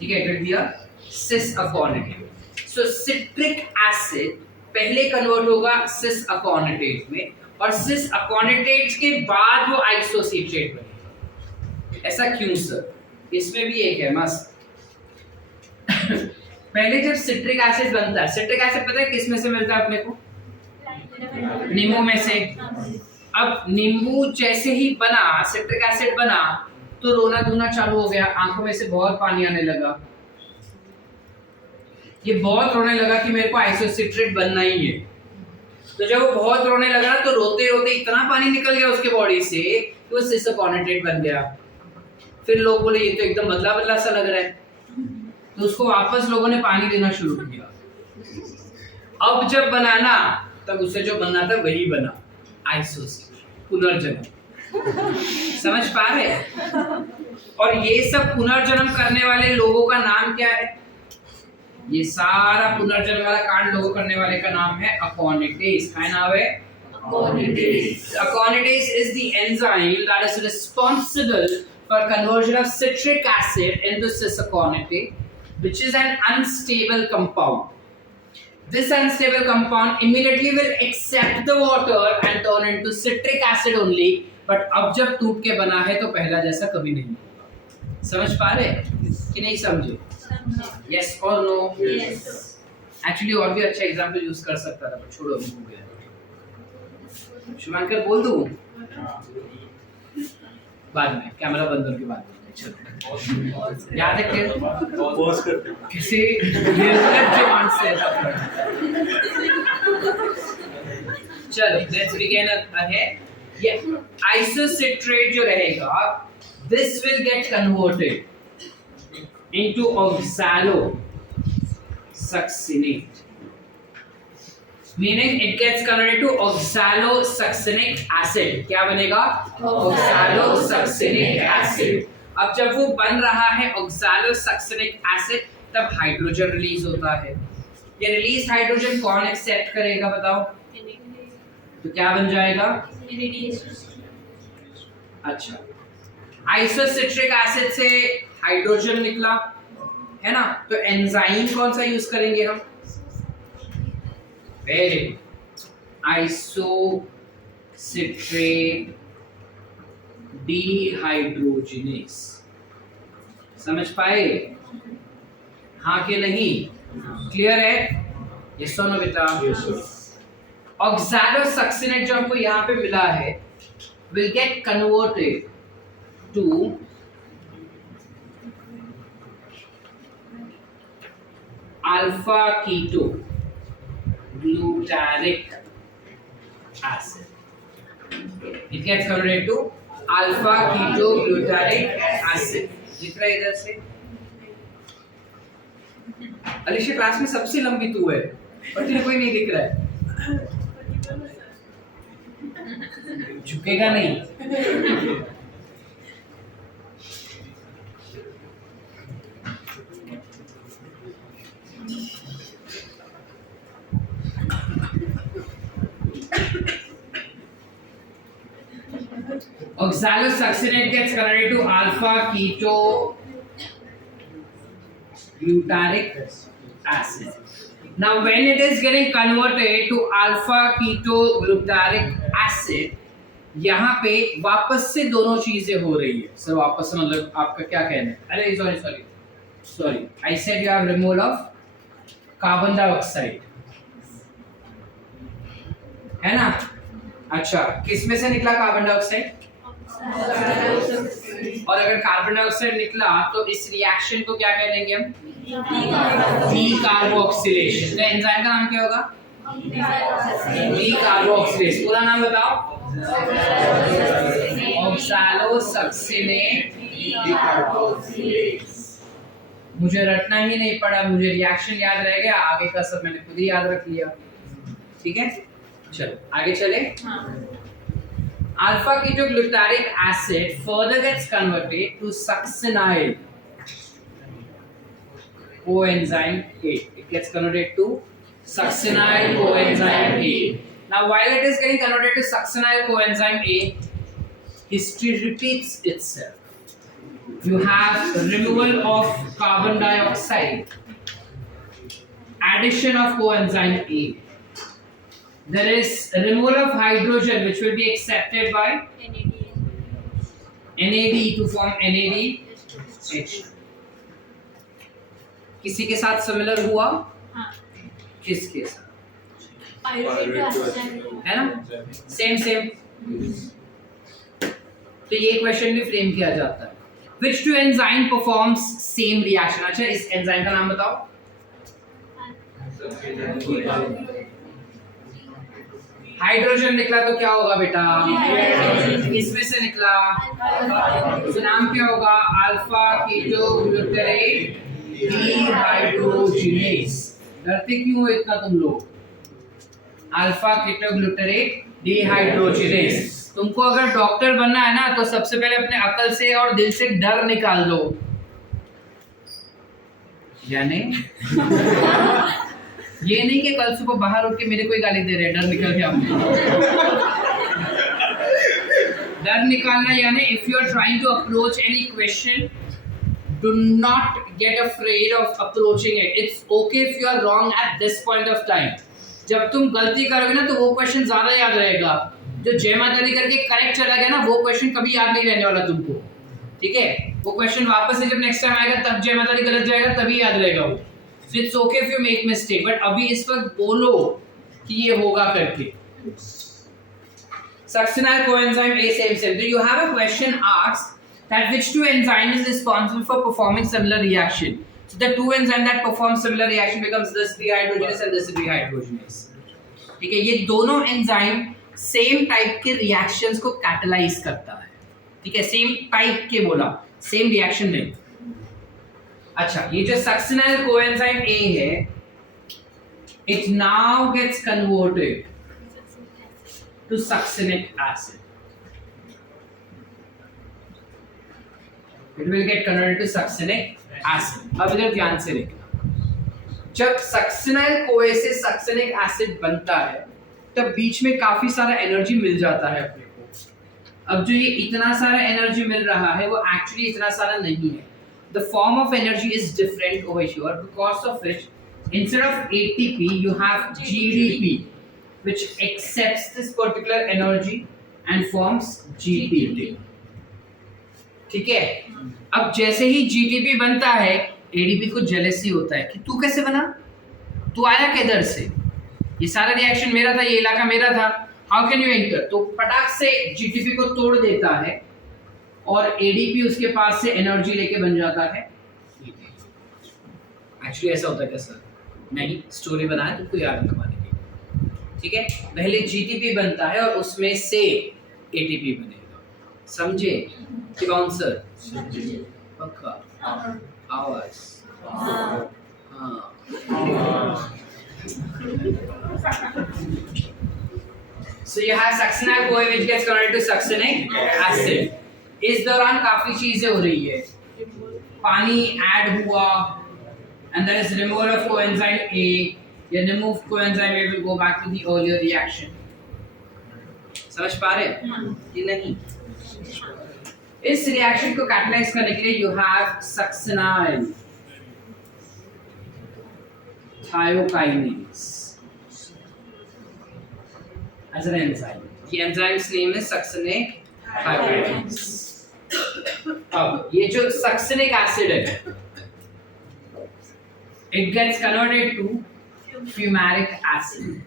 ठीक है, it will be a cis aconitate. So citric acid पहले कन्वर्ट होगा सिस अकॉर्निटेट में, और सिस अकॉर्निटेट के बाद वो आइसोसिट्रेट बनेगा। ऐसा क्यों सर? इसमें भी एक है मस्त। पहले जब सिट्रिक एसिड बनता है, सिट्रिक एसिड पता है किस में से मिलता है अपने को? नींबू में से। अब नींबू जैसे ही बना, सिट्रिक एसिड बना, तो रोना धोना चालू हो गया, आंखों में से बहुत पानी आने लगा, ये बहुत रोने लगा कि मेरे को आइसोसिट्रेट बनना ही है। तो जब वो बहुत रोने लगा तो रोते रोते इतना पानी निकल गया उसके बॉडी से कि वो सिस अकॉर्निटेट बन गया। फिर लोग बोले ये तो एकदम बदला बदला सा लग रहा है, तो उसको वापस लोगों ने पानी देना शुरू किया। अब जब बनाना, तब उसे जो बनना था वही बना, आइसोसिट्रेट, पुनर्जन्म। समझ पा रहे? और ये सब पुनर्जन्म करने वाले लोगों का नाम क्या है? ये सारा पुनर्जन्म वाला कांड लोगों करने वाले का नाम है अकॉर्निटेस। क्या नाम है? अकॉर्निटेस। Aconitase is the enzyme that is responsible for conversion of citric acid into cis-aconitate, which is an unstable compound. This unstable compound immediately will accept the water and turn into citric acid only, but अब जब टूट के बना है तो पहला जैसा कभी नहीं होगा। समझ पा रहे कि नहीं समझे? Yes or no? Yes. Actually और भी अच्छा एग्जांपल यूज कर सकता था, पर छोड़ो, अभी हो गया। शुभांकर बोल दूं? बाद में कैमरा बंद करके बात करते हैं। चलो याद है कि पॉज करते हैं। किसी निर्लज्ज डिमांड से ऐसा करना। चलो लेट्स बिगिन अहेड। ये आइसोसिट्रेट जो रहेगा, this will get converted into oxalosuccinate, meaning it gets converted to oxalosuccinic acid। क्या बनेगा? oxalosuccinic acid। अब जब वो बन रहा है oxalosuccinic acid, तब हाइड्रोजन रिलीज होता है। ये रिलीज हाइड्रोजन कौन एक्सेप्ट करेगा बताओ? तो क्या बन जाएगा? अच्छा, आइसोसिट्रिक एसिड से हाइड्रोजन निकला है ना, तो एंजाइम कौन सा यूज करेंगे हम? Very good, isocitrate dehydrogenase. समझ पाए? हाँ कि नहीं? क्लियर है? यस और नो बेटा? ऑक्सैलोसक्सिनेट जो हमको यहाँ पे मिला है will get converted to alpha keto glutaric acid. It gets converted to alpha keto glutaric acid. दिख रहा है इधर से? अलीशा क्लास में सबसे लंबी तू है, और तेरे कोई नहीं दिख रहा है। झुकेगा नहीं। Oxalosuccinate gets converted to alpha keto glutaric acid. Now when it is getting converted to alpha keto glutaric acid, यहाँ पे वापस से दोनों चीजें हो रही है। सर वापस से मतलब आपका क्या कहना है? अरे sorry I said you have removal of carbon dioxide, है ना? अच्छा, किस में से निकला कार्बन डाइऑक्साइड? और अगर कार्बन डाइऑक्साइड निकला तो इस रिएक्शन को क्या कह देंगे हम? डीकार्बोक्सिलेशन। तो एंजाइम का नाम क्या होगा? डीकार्बोक्सिलेशन। पूरा नाम बताओ? ऑक्सैलोसक्सिनेट डीकार्बोक्सिलेज। मुझे रटना ही नहीं पड़ा, मुझे रिएक्शन याद रह गया, आगे का सब मैंने खुद ही याद रख लिया। ठीक है, चलो आगे चले। Alpha ketoglutaric acid further gets converted to succinyl coenzyme A. It gets converted to succinyl coenzyme A. Now, while it is getting converted to succinyl coenzyme A, history repeats itself. You have removal of carbon dioxide, addition of coenzyme A. There is removal of hydrogen, which will be accepted by NAD to form NADH. किसी के साथ similar हुआ? हाँ, किसके साथ? है ना? Same same. तो ये क्वेश्चन भी फ्रेम किया जाता है. Which two enzyme performs same reaction? अच्छा, इस एंजाइम का नाम बताओ. हाइड्रोजन निकला तो क्या होगा बेटा? इसमें से निकला तो नाम क्या होगा? Alpha ketoglutarate dehydrogenase. डरते क्यों हो इतना तुम लोग? Alpha ketoglutarate dehydrogenase. तुमको अगर डॉक्टर बनना है ना तो सबसे पहले अपने अकल से और दिल से डर निकाल दो. यानी ये नहीं कि कल सुबह बाहर उठ के मेरे को ही गाली दे रहे हैं, डर निकल गया. डर निकालना यानी if you are trying to approach any question, do not get afraid of approaching it. It's okay if you are wrong at this point of time. जब तुम गलती करोगे ना तो वो क्वेश्चन ज्यादा याद रहेगा. जो जय माता दी करके करेक्ट चला गया ना, वो क्वेश्चन कभी याद नहीं रहने वाला तुमको. ठीक है, वो क्वेश्चन वापस से जब नेक्स्ट टाइम आएगा तब जय माता दी गलत जाएगा, तभी याद रहेगा वो. So it's okay if you make mistake, but अभी इस वक्त बोलो कि ये होगा करके. Succinyl coenzyme A, same. So you have a question asked that which two enzyme is responsible for performing similar reaction. So the two enzyme that perform similar reaction becomes this dehydrogenase and this dehydrogenase. ठीक है, ये दोनों enzyme same type के reactions को catalyse करता है. ठीक है, सेम टाइप के बोला, सेम रिएक्शन नहीं. अच्छा, ये जो सक्सिनाइल कोएंजाइम A है, it now gets converted to succinic acid. It will get converted to succinic acid. अब इधर ध्यान से देखना. जब सक्सिनाइल कोए से सक्सिनिक एसिड बनता है, तब बीच में काफी सारा एनर्जी मिल जाता है अपने को. अब जो ये इतना सारा एनर्जी मिल रहा है, वो एक्चुअली इतना सारा नहीं है. The form of energy is different over here, because of which instead of ATP you have GDP, which accepts this particular energy and forms GTP. ठीक है, अब जैसे ही GTP बनता है, ADP को जेलेसी होता है कि तू कैसे बना, तू आया किधर से, ये सारा रिएक्शन मेरा था, ये इलाका मेरा था, हाउ कैन यू एंटर. तो फटाक से GTP को तोड़ देता है और एडीपी उसके पास से एनर्जी लेके बन जाता है. एक्चुअली ऐसा होता है क्या सर? नहीं, स्टोरी बनाया तुमको याद रखवाने के लिए. ठीक है, पहले जीटीपी बनता है और उसमें से एटीपी बनेगा. समझे कि कौन सर? पक्का आवाज. हाँ. So you have succinyl CoA which gets converted to succinic acid. इस दौरान काफी चीजें हो रही है. पानी ऐड हुआ and there is removal of coenzyme A. The removed coenzyme A will go back to the earlier reaction. समझ पा रहे कि नहीं? इस रिएक्शन को कैटलाइज करने के लिए you have succinyl thiokinase as an enzyme. The enzyme's name is succinic thiokinase. अब ये जो सक्सिनिक एसिड है, it gets converted to fumaric acid.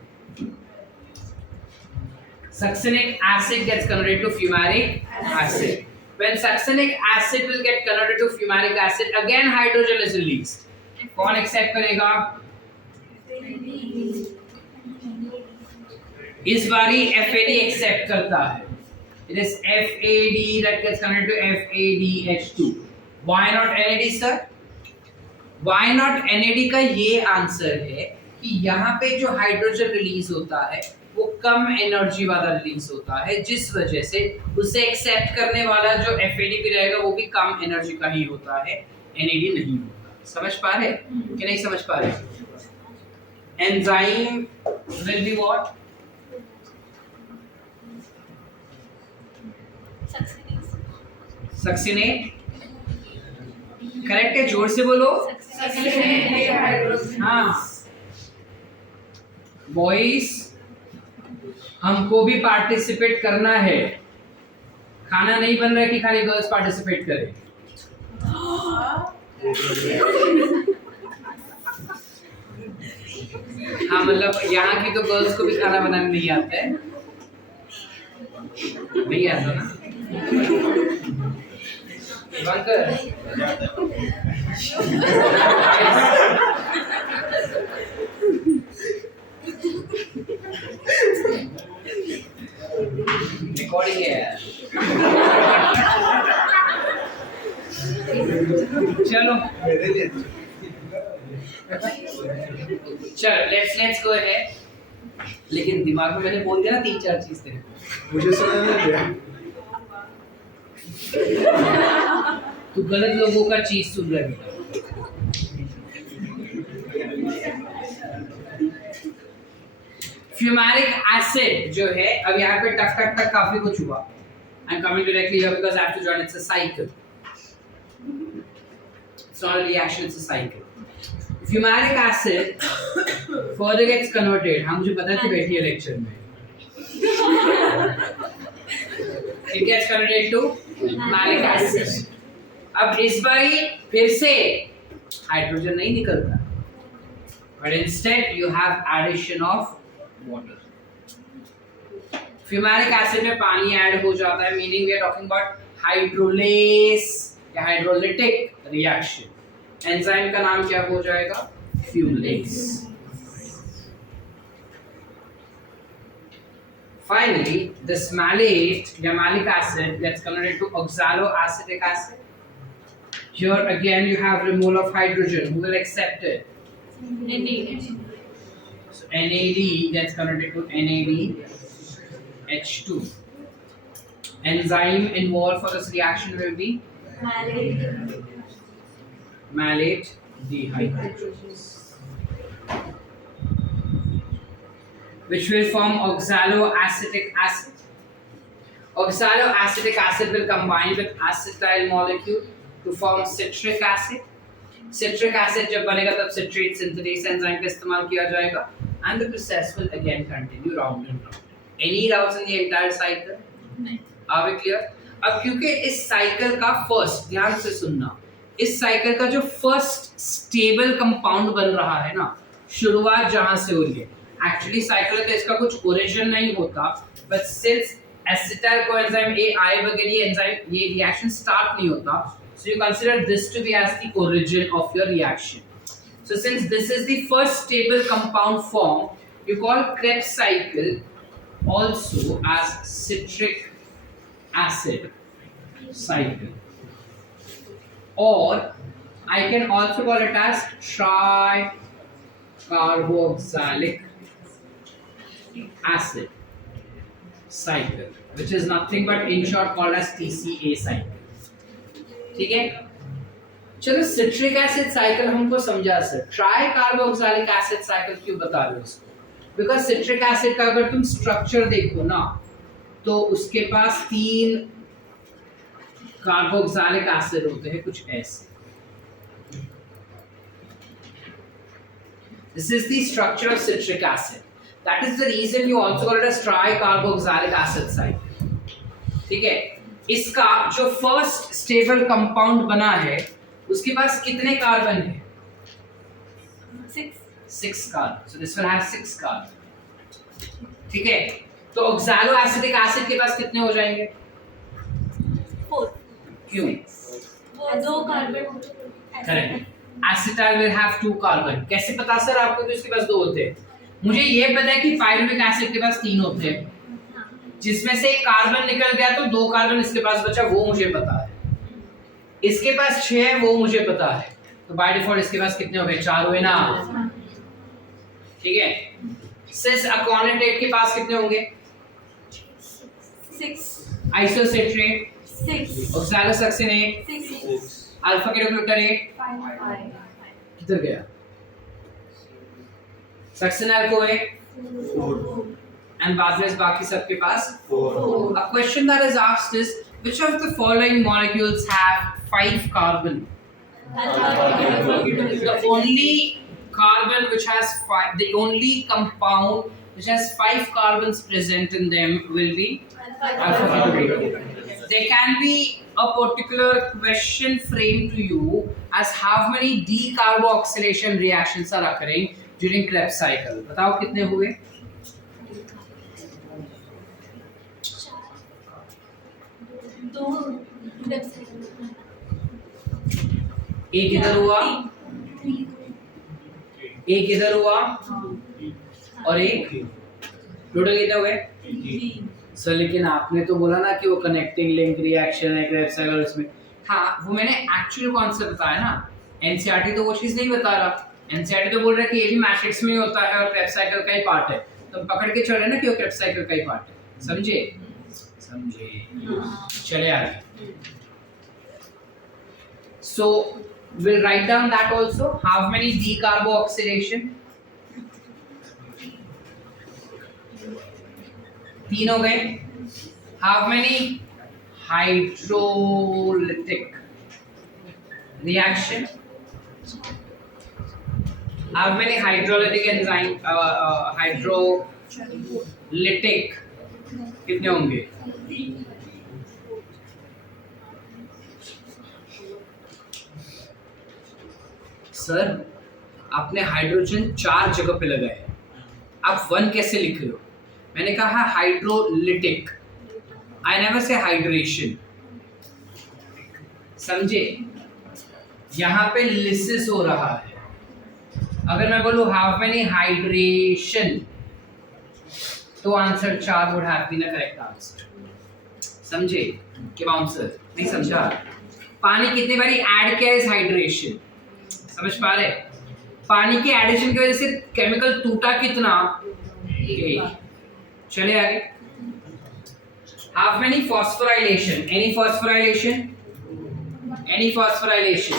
Succinic acid gets converted to fumaric acid. When succinic acid will get converted to fumaric acid, again hydrogen is released. कौन accept करेगा? इस बारी FAD accept करता है. It is FAD that gets converted to FADH2. Why not NAD, sir? Why not NAD का ये answer है कि यहाँ पे जो हाइड्रोजन रिलीज होता है वो कम एनर्जी वाला रिलीज होता है, जिस वजह से उसे एक्सेप्ट करने वाला जो FADP रहेगा वो भी कम एनर्जी का ही होता है, NAD नहीं होता। समझ पा रहे कि नहीं समझ पा रहे? Enzyme will be what? Succinate. Correct है, जोर से बोलो। हाँ बॉयज, हमको भी पार्टिसिपेट करना है। खाना नहीं बन रहा है कि खाली गर्ल्स पार्टिसिपेट करें। हाँ मतलब यहाँ की तो गर्ल्स को भी खाना बनाना नहीं आता है, नहीं आता ना? रिकॉर्डिंग है यार। चलो चल लेट्स गो अहेड। लेकिन दिमाग में मैंने बोल दिया ना 3-4 चीज तेरे को, मुझे सुना नहीं दिया। तू गलत लोगों का चीज सुन रहा है। फ्यूमेरिक एसिड जो है, अब यहाँ पे टक टक टक काफी कुछ हुआ। I am coming directly here because I have to join, it's a cycle, it's not a reaction, it's a cycle. Fumaric acid further gets converted, हाँ मुझे पता थी बैठी है लेक्चर में। It gets converted to fumaric acid. अब इस बारी फिर से हाइड्रोजन नहीं निकलता, but instead you have addition of water. फ्यूमेरिक एसिड में पानी ऐड हो जाता है, meaning we are talking about hydrolase या हाइड्रोलिटिक रिएक्शन। एंजाइम का नाम क्या हो जाएगा? फ्यूमलेस। Finally, this malate या malic acid gets converted to oxaloacetic acid. Here again you have removal of hydrogen. Who will accept it? So NAD gets converted to NADH2. Enzyme involved for this reaction will be malate dehydrogenase, which will form oxaloacetic acid. Oxaloacetic acid will combine with acetyl molecule to form citric acid. Citric acid जब बनेगा तब citrate synthase enzyme का इस्तेमाल किया जाएगा, and the process will again continue round and round. Any doubts in the entire cycle? नहीं. Are we clear? अब क्योंकि इस साइकिल का फर्स्ट, ध्यान से सुनना, इस साइकिल का जो फर्स्ट स्टेबल कंपाउंड बन रहा है ना, शुरुआत जहां से हो रही है, एक्चुअली साइकिल का इसका कुछ ओरिजिन नहीं होता, but since acetyl coenzyme A आए वगैरह ये एंजाइम ये रिएक्शन स्टार्ट नहीं होता, so you consider this to be as the origin of your reaction. So since this is the first stable compound form, you call Krebs cycle also as citric acid cycle, or I can also call it as tricarboxylic acid cycle, which is nothing but in short called as TCA cycle. ठीक है, चलो citric acid cycle हमको समझा sir, try carboxylic acid cycle क्यों बता रहे हो उसको? बिकॉज सिट्रिक एसिड का अगर तुम स्ट्रक्चर देखो ना, तो उसके पास 3 कार्बोक्सिलिक एसिड होते हैं कुछ ऐसे। This is the structure of citric acid, that is the reason you also call it as tricarboxylic acid cycle. ठीक है, इसका जो फर्स्ट स्टेबल कंपाउंड बना है उसके पास कितने कार्बन है? 6 carbon. So this will have 6 carbon. ठीक है, तो ऑक्सैलोएसिटिक एसिड के पास कितने हो जाएंगे? 4। क्यों? 2 carbon. Correct. Acetyl will have 2 carbon. कैसे पता सर आपको कि इसके पास 2 होते हैं? मुझे ये पता है कि पायरुविक एसिड के पास 3 होते हैं, जिसमें से एक कार्बन निकल गया तो 2 कार्बन इसके पास बचा, वो मुझे पता है। इसके पास 6 है, वो मुझे पता है, तो बाय डिफॉल्ट इसके पास कितने हो गए? 4 हुए ना। ठीक है, सिस अकोनिटेट के पास कितने होंगे? 6 आइसोसिट्रेट, 6 ऑक्सैलोसक्सिनेट, 6 अल्फा केटोग्लूटारेट 5 किधर गया? सक्सिनैल्कोएट and बाद में बाकी सबके पास 4. A question that is asked is which of the following molecules have 5 carbon? The only carbon which has 5, the only compound which has 5 carbons present in them will be alpha ketoglutarate. There can be a particular question framed to you as how many decarboxylation reactions are occurring during Krebs cycle. बताओ कितने हुए? एक इधर हुआ, एक इधर हुआ और एक, टोटल कितने हुए? सर लेकिन आपने तो बोला ना कि वो कनेक्टिंग लिंक रिएक्शन है क्रेब्स साइकिल उसमें। हाँ वो मैंने एक्चुअल कॉन्सेप्ट बताया ना, एनसीईआरटी तो वो चीज नहीं बता रहा। एनसीईआरटी तो बोल रहा है कि ये भी मैट्रिक्स में ही होता है और क्रेब्स साइकिल का ही पार्ट है, तो पकड़ के चल रहे हैं ना कि वो क्रेब्स साइकिल का ही पार्ट है। समझे? चले आगे। So we'll write down that also. How many decarboxylation? 3 हो गए। How many hydrolytic reaction? How many hydrolytic enzyme? Hydrolytic कितने होंगे? सर आपने हाइड्रोजन 4 जगह पे लगाए, आप 1 कैसे लिख रहे हो? मैंने कहा hydrolytic, I never say hydration. समझे? यहां पे लिसिस हो रहा है। अगर मैं बोलूं हाउ मेनी हाइड्रेशन तो answer 4 would have been a correct answer. समझे? कि बाउंसर नहीं समझा? पानी कितनी बारी ऐड किया इज हाइड्रेशन। समझ पा रहे? पानी के एडिशन की वजह से केमिकल टूटा कितना? एक। चले आगे। How many phosphorylation? Any phosphorylation? Any phosphorylation?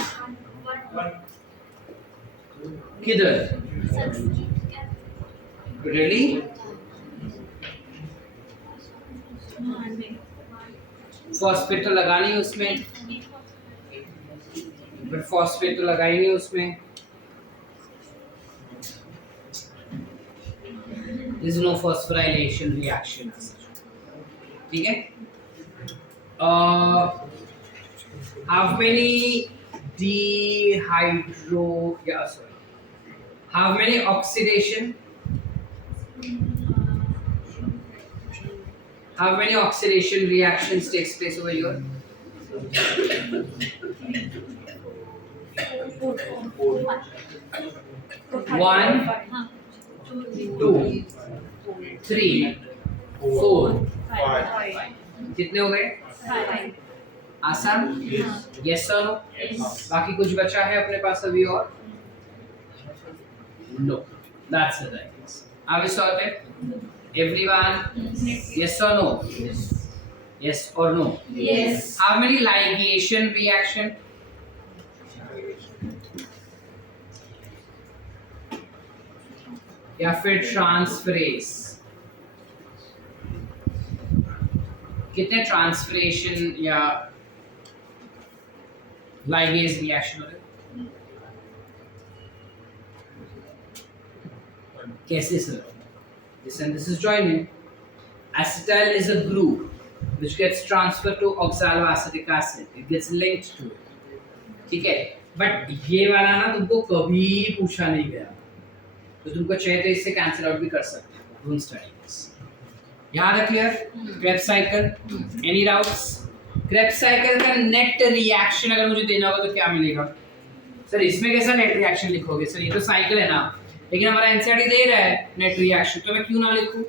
किधर? रियली? फॉस्फेट तो लगानी है उसमें, बट फॉस्फेट तो लगाई नहीं उसमें। There is no phosphorylation reaction. ठीक है? How many how many oxidation? How many oxidation reactions takes place over here? 1, 2, 3, 4, 5। कितने हो गए? आसान? यस और नो? बाकी कुछ बचा है अपने पास अभी और? No, that's it I guess. Are we sorted? Everyone? Yes or no? Yes or no? Yes. How many ligation reaction? या फिर ट्रांसफरेज? कितने ट्रांसफरेशन या लाइगेज रिएक्शन हो रहे? कैसे sir? This and this is joining. Acetyl is a group which gets transferred to oxaloacetic acid. It gets linked to it. ठीक है? But ये वाला ना तुमको कभी पूछा नहीं गया, तो तुमको चाहिए तो इससे कैंसिल आउट भी कर सकते हो। Don't study this. याद है clear? Krebs cycle, any doubts? Krebs cycle का नेट रिएक्शन अगर मुझे देना होगा तो क्या मिलेगा? सर इसमें कैसा नेट रिएक्शन लिखोगे? सर ये तो साइकिल है ना, लेकिन हमारा एनसीईआरटी दे रहा है नेट रिएक्शन, तो मैं क्यों ना लिखूं?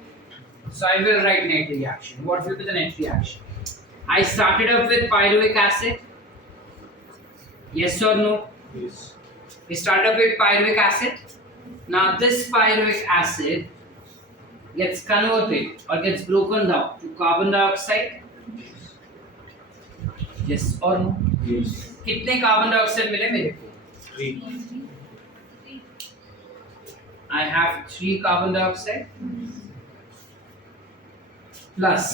So I will write net reaction. What will be the net reaction? I started up with pyruvic acid, yes or no? Yes. We start up with pyruvic acid. Now this pyruvic acid gets converted or gets broken down to carbon dioxide? Yes or no? Yes. कितने carbon dioxide मिले मेरे को? 3. I have 3 carbon dioxide plus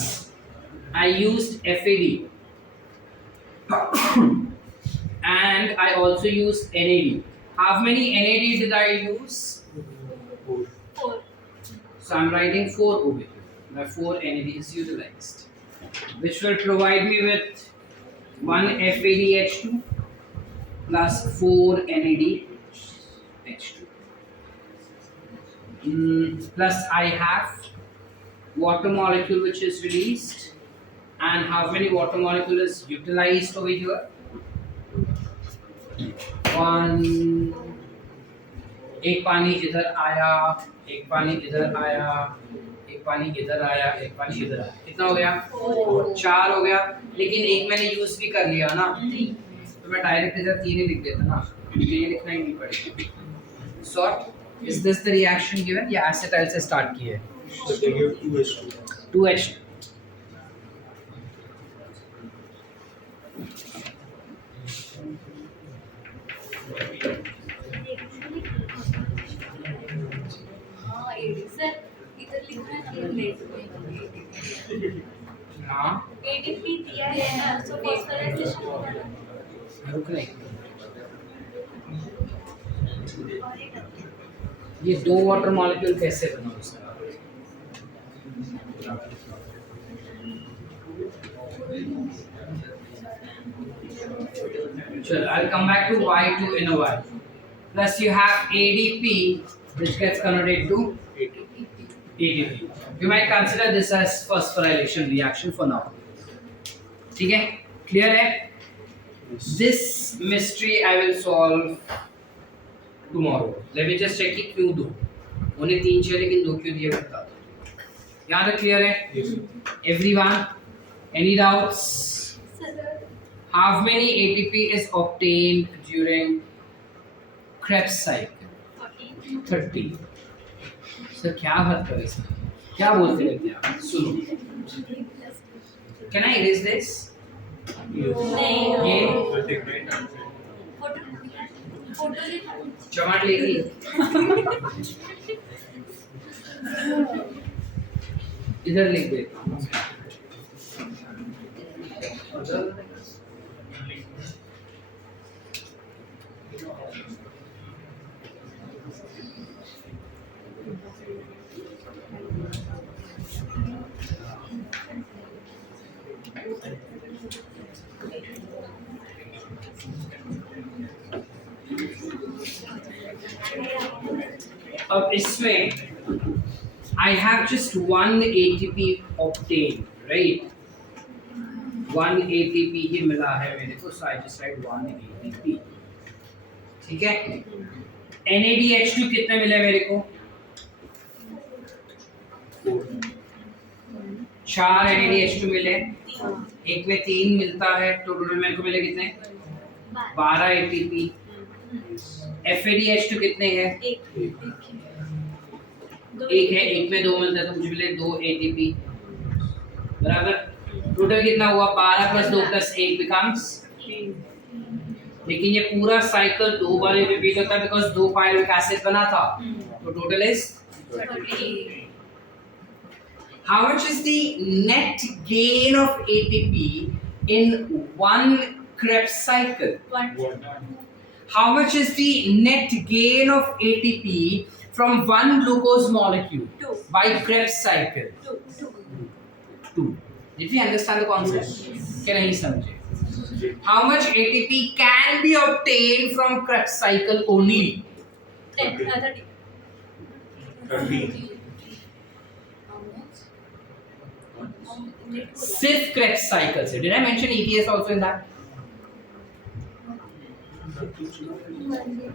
I used FAD and I also used NAD. How many NAD did I use? 4. 4. So I'm writing 4 over here. My 4 NAD is utilized, which will provide me with 1 FADH2 plus 4 NADH2. Plus I have water molecule which is released, and how many water molecule is utilized over here? 1. एक पानी इधर आया, एक पानी इधर आया, एक पानी इधर आया, एक पानी इधर आया. कितना हो गया? 4 हो गया. लेकिन एक मैंने यूज भी कर लिया ना, तो मैं डायरेक्ट इधर 3 ही लिख देता ना, मुझे ये लिखना ही नहीं पड़ेगा. Sort. Is this the reaction given? या acetyl से start की है? So they give 2H2. 2H. हाँ, सर इधर लिखा है ना लेट हाँ. ADP दिया है सो फॉस्फोराइलेशन होगा ना. रुक नहीं. ये 2 वाटर मॉलिक्यूल कैसे बना उसका? Sure, I'll come back to Y2 in a while. Plus you have ADP which gets converted to ATP. You might consider this as phosphorylation reaction for now. ठीक है? Clear है? This mystery I will solve tomorrow. Let me just check कि क्यों 2. उन्हें 3 चाहिए लेकिन 2 क्यों दिए बता दो. यहाँ तक clear है? Yes. Everyone? Any doubts? Sir How many ATP is obtained during Krebs cycle? 30. Sir क्या बात कर रहे हैं? क्या बोलते रहते हैं आप? सुनो. Can I erase this? नहीं. ये I'll take my time. Photo लिखा. चमाट लेगी. इधर लिख देता हूँ. अब इसमें I have just 1 ATP obtained, right? 1 ATP ही मिला है मेरे को, so I just write 1 ATP. ठीक है? NADH2 कितने मिले मेरे को? 4 NADH2 मिले. एक में 3 मिलता है, तो टोटल मेरे को मिले कितने? 12 ATP. FADH2 कितने हैं? एक है, एक में 2 मिलता है, तो मुझे मिले 2 ATP. बराबर. टोटल कितना हुआ? 12 प्लस 2 प्लस 1 becomes. लेकिन ये पूरा साइकिल 2 बार रिपीट होता है बिकॉज 2 पायरुविक एसिड बना था. तो total is 30. how much is the net gain of ATP in one Krebs cycle? 1. How much is the net gain of ATP from one glucose molecule 2. by Krebs cycle? 2. 2. Did we understand the concept? क्या नहीं समझे? How much ATP can be obtained from Krebs cycle only? 30. 30. सिर्फ Krebs cycle से. Did I mention ETS also in that?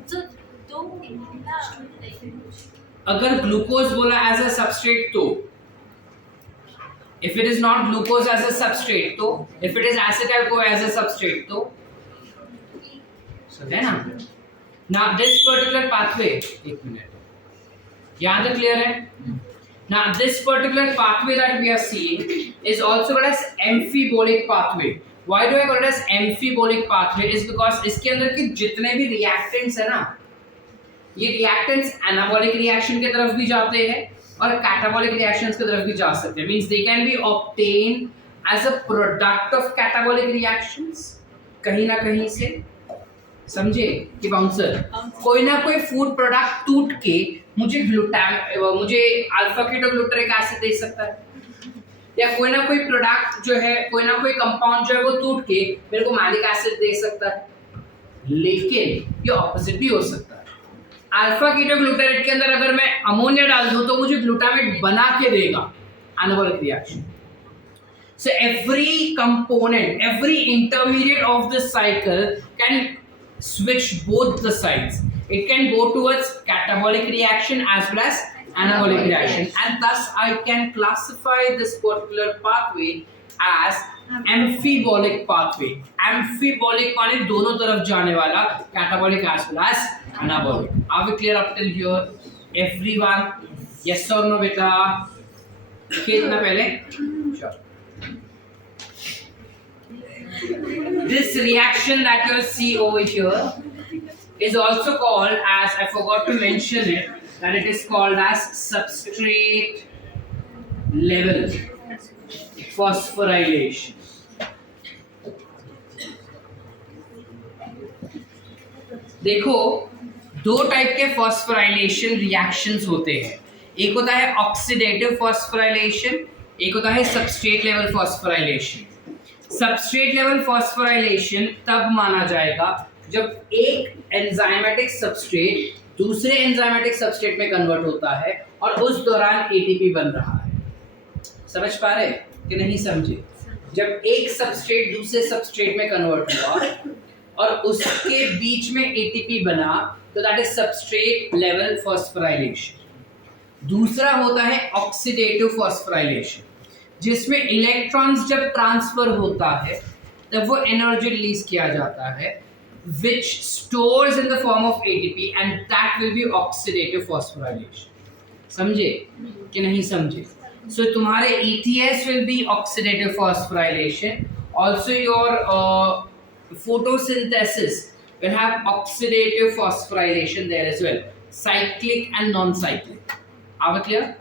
So 2 ना. अगर glucose बोला as a substrate तो, if it is not glucose as a substrate तो, if it is acetyl CoA as a substrate तो, है ना? Now this particular pathway, एक minute, यहाँ तक क्लियर है? Now this particular pathway that we are seeing is also called as amphibolic pathway. Why do I call it as amphibolic pathway? Is because इसके अंदर के जितने भी reactants है ना, ये reactants anabolic reaction की तरफ भी जाते हैं और catabolic reactions की तरफ भी जा सकते हैं. Means they can be obtained as a product of catabolic reactions कहीं ना कहीं से. समझे कि बाउंसर कोई ना कोई फूड प्रोडक्ट टूट के मुझे अल्फा कीटोग्लूटरिक एसिड दे सकता है, या कोई ना कोई प्रोडक्ट जो है, कोई ना कोई कंपाउंड जो है वो टूट के मेरे को मैलिक एसिड दे सकता है. लेकिन ये ऑपोजिट भी हो सकता है. अल्फा कीटोग्लूटारेट के अंदर अगर मैं अमोनिया डाल दूं तो मुझे ग्लूटामेट बना के देगा. Anabolic reaction. So every component, every intermediate of this cycle can switch both the sides. It can go towards catabolic reaction as well as anabolic reaction, and thus I can classify this particular pathway as amphibolic pathway. Amphibolic माने दोनों तरफ जाने वाला, catabolic as well as anabolic. Are we clear up till here? Everyone? Yes or no बेटा? देखिए इतना पहले. Sure. This reaction that you'll see over here is also called as, I forgot to mention it, that it is called as substrate level phosphorylation. देखो दो type के phosphorylation reactions होते हैं. एक होता है oxidative phosphorylation, एक होता है substrate level phosphorylation. Substrate level phosphorylation तब माना जाएगा जब एक एंजाइमेटिक सबस्ट्रेट दूसरे एंजाइमेटिक सबस्ट्रेट में कन्वर्ट होता है और उस दौरान एटीपी बन रहा है. समझ पा रहे कि नहीं समझे? जब एक सबस्ट्रेट दूसरे सबस्ट्रेट में कन्वर्ट हुआ और उसके बीच में एटीपी बना तो that is substrate level phosphorylation. दूसरा होता है ऑक्सीडेटिव फॉस्फोराइलेशन, जिसमें इलेक्ट्रॉन्स जब ट्रांसफर होता है तब वो एनर्जी रिलीज किया जाता है which stores in the form of ATP and that will be oxidative phosphorylation. समझे कि नहीं समझे? So तुम्हारे ETS will be oxidative phosphorylation. Also your photosynthesis will have oxidative phosphorylation there as well. Cyclic and non-cyclic. Are we clear?